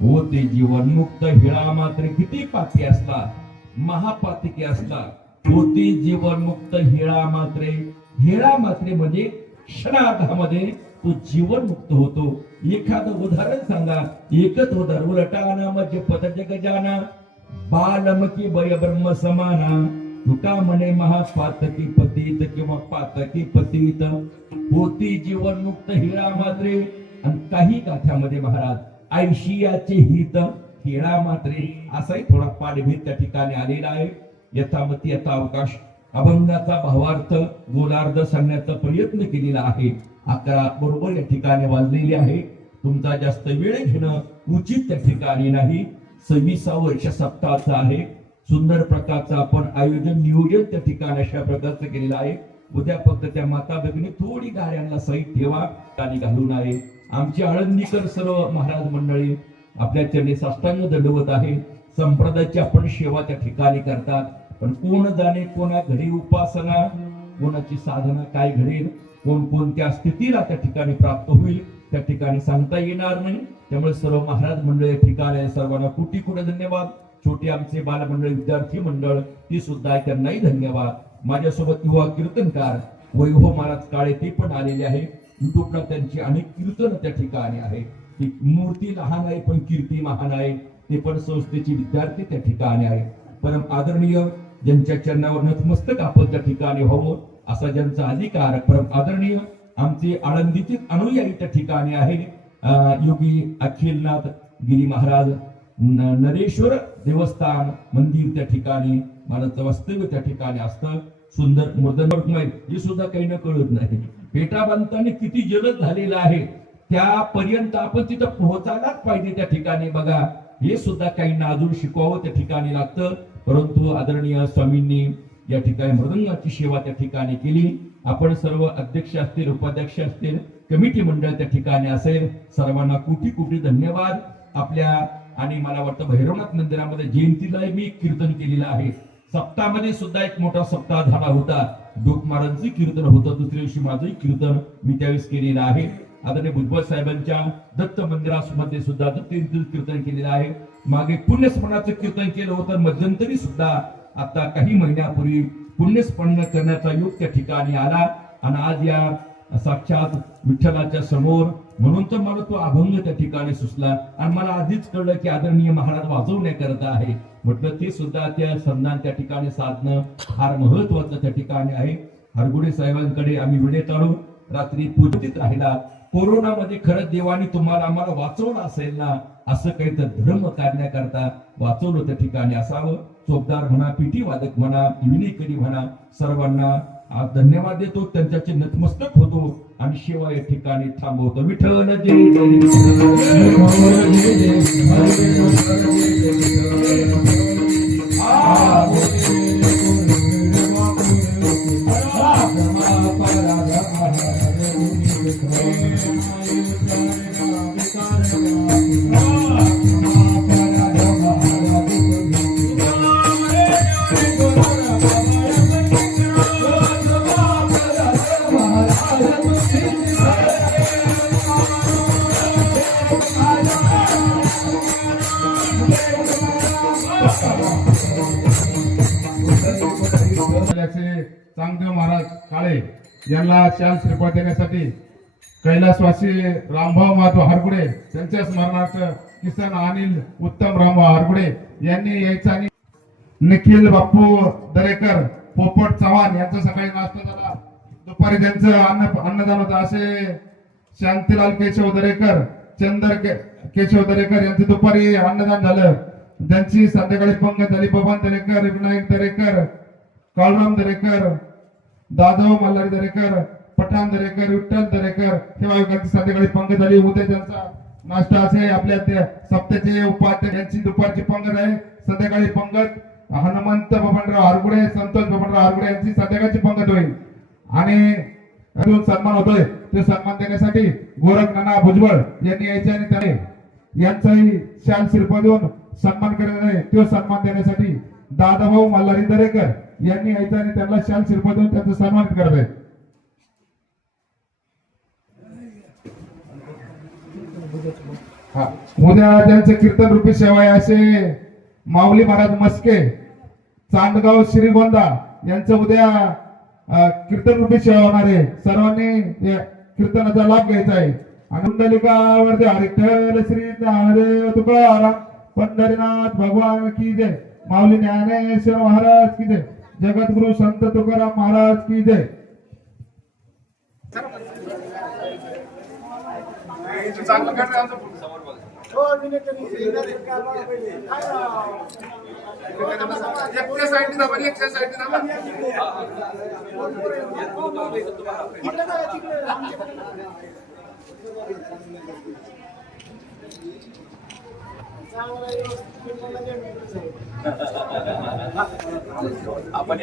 होते जीवन मुक्त हिळा मात्र किती पापी असला महापातकी असला होती जीवन मुक्त हिळा मात्रे म्हणजे क्षणार्धामध्ये तो जीवन मुक्त होतो. एखादं उदाहरण सांगा. एकच उदाहरण उलटाना म्हणजे पतजग जाना बालमकी बय ब्रह्म समाना. तुका म्हणे महापातकी पतित किंवा पातकी पतित होती जीवन मुक्त हिळा मात्रे. आणि काही गाथ्यामध्ये महाराज ऐशियाचे हित हिळा मात्रे असाही थोडा पाठभेद त्या ठिकाणी आलेला आहे. यथामती यथावकाश अभंगाचा भावार्थ गोलार्ध सांगण्याचा प्रयत्न केलेला आहे. 11 बरोबर या ठिकाणी वाजलेले आहे. तुमचा जास्त वेळ घेणं उचित त्या ठिकाणी नाही. 26 वर्ष सप्ताहाचं आहे. सुंदर प्रकारचं आपण आयोजन नियोजन त्या ठिकाणी अशा प्रकारचं केलेलं आहे. उद्या फक्त त्या माता भगिनी थोडी गाड्यांना सहित ठेवा ठिकाणी घालू नये. आमची आळंदीकर सर्व महाराज मंडळी आपल्या चरणी साष्टांग दंडवत आहे. संप्रदायाची आपण सेवा त्या ठिकाणी करतात. पण कोण जाणे कोणा घडी उपासना कोणाची साधना काय घडेल कोण कोणत्या स्थितीला त्या ठिकाणी प्राप्त होईल त्या ठिकाणी सांगता येणार नाही. त्यामुळे सर्व महाराज मंडळ या ठिकाणी सर्वांना कोटी कोटी धन्यवाद. छोटे आमचे बालमंडळ विद्यार्थी मंडळ ती सुद्धा त्यांनाही धन्यवाद. माझ्यासोबत युवा कीर्तनकार वैभव महाराज काळे ते पण आलेले आहे. युट्यूबला त्यांची अनेक कीर्तन त्या ठिकाणी आहे. ती मूर्ती लहान आहे पण कीर्ती महान आहे. ते पण संस्थेचे विद्यार्थी त्या ठिकाणी आहे. परम आदरणीय ज्यांच्या चरणावर नतमस्तक आपण त्या ठिकाणी व्हावं असा ज्यांचा अधिकार परम आदरणीय आमचे आळंदीचे अनुयायी त्या ठिकाणी आहे. योगी अखिलनाथ गिरी महाराज नरेश्वर देवस्थान मंदिर त्या ठिकाणी महाराजचं वास्तव्य त्या ठिकाणी असतं. सुंदर मृदंगमय हे सुद्धा काही न कळत नाही. पेटा बांधताना किती जलद झालेला आहे त्यापर्यंत आपण तिथं पोहोचायलाच पाहिजे त्या ठिकाणी. बघा हे सुद्धा काही अजून शिकवावं त्या ठिकाणी लागतं. परंतु आदरणीय स्वामींनी या ठिकाणी मृदंगाची सेवा त्या ठिकाणी केली. आपण सर्व अध्यक्ष असतील उपाध्यक्ष असतील कमिटी मंडळ त्या ठिकाणी असेल सर्वांना कोटी कोटी धन्यवाद. आपल्या आणि मला वाटतं भैरवनाथ मंदिरामध्ये जयंतीला मी कीर्तन केलेलं आहे. सप्ताहामध्ये सुद्धा एक मोठा सप्ताह झाला होता. डोक महाराजांचं कीर्तन होतं. दुसऱ्या दिवशी माझंही कीर्तन मी त्यावेळेस केलेलं आहे. आदरणीय भुजबळ साहेबांच्या दत्त मंदिरामध्ये सुद्धा दत्त कीर्तन केलेलं आहे. मागे पुण्यस्मरणाचं कीर्तन केलं होतं. मध्यंतरी सुद्धा आता काही महिन्यापूर्वी पुण्यस्मरण करण्याचा योग त्या ठिकाणी आला. आणि आज या साक्षात विठ्ठलाच्या समोर म्हणून तर मला तो अभंग त्या ठिकाणी सुचला. आणि मला आधीच कळलं की आदरणीय महाराज वाजवण्याकरता आहे. म्हटलं ते सुद्धा त्या संधान त्या ठिकाणी साधणं फार महत्वाचं त्या ठिकाणी आहे. हरगुडे साहेबांकडे आम्ही वेळेत आलो. रात्री पूजित राहिला. कोरोनामध्ये खरं देवाने तुम्हाला आम्हाला वाचवलं असेल ना असं काही तर धर्म करण्याकरता वाचवलं त्या ठिकाणी असावं. चोपदार म्हणा पिठी वादक म्हणा विनेकरी म्हणा सर्वांना धन्यवाद देतो. त्यांच्याचे नतमस्तक होतो आणि सेवा या ठिकाणी थांबवतो. विठ्ठल जय चांगदेव महाराज काळे यांना शाल श्रीफळ देण्यासाठी कैलासवासी रामभाऊ महात्मा हरगुडे त्यांच्या स्मरणार्थ किसन अनिल उत्तम रामभाऊ हरगुडे यांनी यायचं आणि निखिल बाप्पू दरेकर पोपट चव्हाण यांचा सकाळी नाश्ता झाला. दुपारी त्यांचं अन्नदान होतं. असे शांतीलाल केशव दरेकर चंदर केशव दरेकर यांचे दुपारी अन्नदान झालं. त्यांची संध्याकाळी पंगत झाली. बबन दरेकर विनायक दरेकर काळराम दरेकर दादव मल्हारी दरेकर पठाण दरेकर विठ्ठल दरेकर हे वायुकांची संध्याकाळी पंगत झाली. उद्या त्यांचा नाश्ता असे आपल्या सप्त्याचे उपाध्याय यांची दुपारची पंगत आहे. संध्याकाळी पंगत हनुमंत बबनराव आरगुडे, संतोष बबनराव आरगुडे यांची संध्याकाळची पंगत होईल. आणि अजून सन्मान होतोय ते सन्मान देण्यासाठी गोरख नाना भुजबळ यांनी यायचे आणि त्याने यांचाही शाल शिरपा देऊन सन्मान करण्यात आहे. तो सन्मान देण्यासाठी दादाभाऊ मल्हारी दरेकर यांनी यायचं आणि त्यांना शाल शिरपा देऊन त्यांचा सन्मानित करत आहे. हा, उद्या त्यांचे कीर्तन रूपी सेवा आहे असे माऊली महाराज मस्के चांदगाव श्रीगोंदा यांचं उद्या कीर्तन रूपी सेवा होणार आहे. सर्वांनी या कीर्तनाचा लाभ घ्यायचा आहे. आणि कुंडलिकावरती हरिठ्ठल श्री ज्ञानदेव तुकाराम पंढरीनाथ भगवान की जय, माऊली ज्ञानेश्वर महाराज की जय, जगद्गुरु संत तुकाराम महाराज की जय. आपण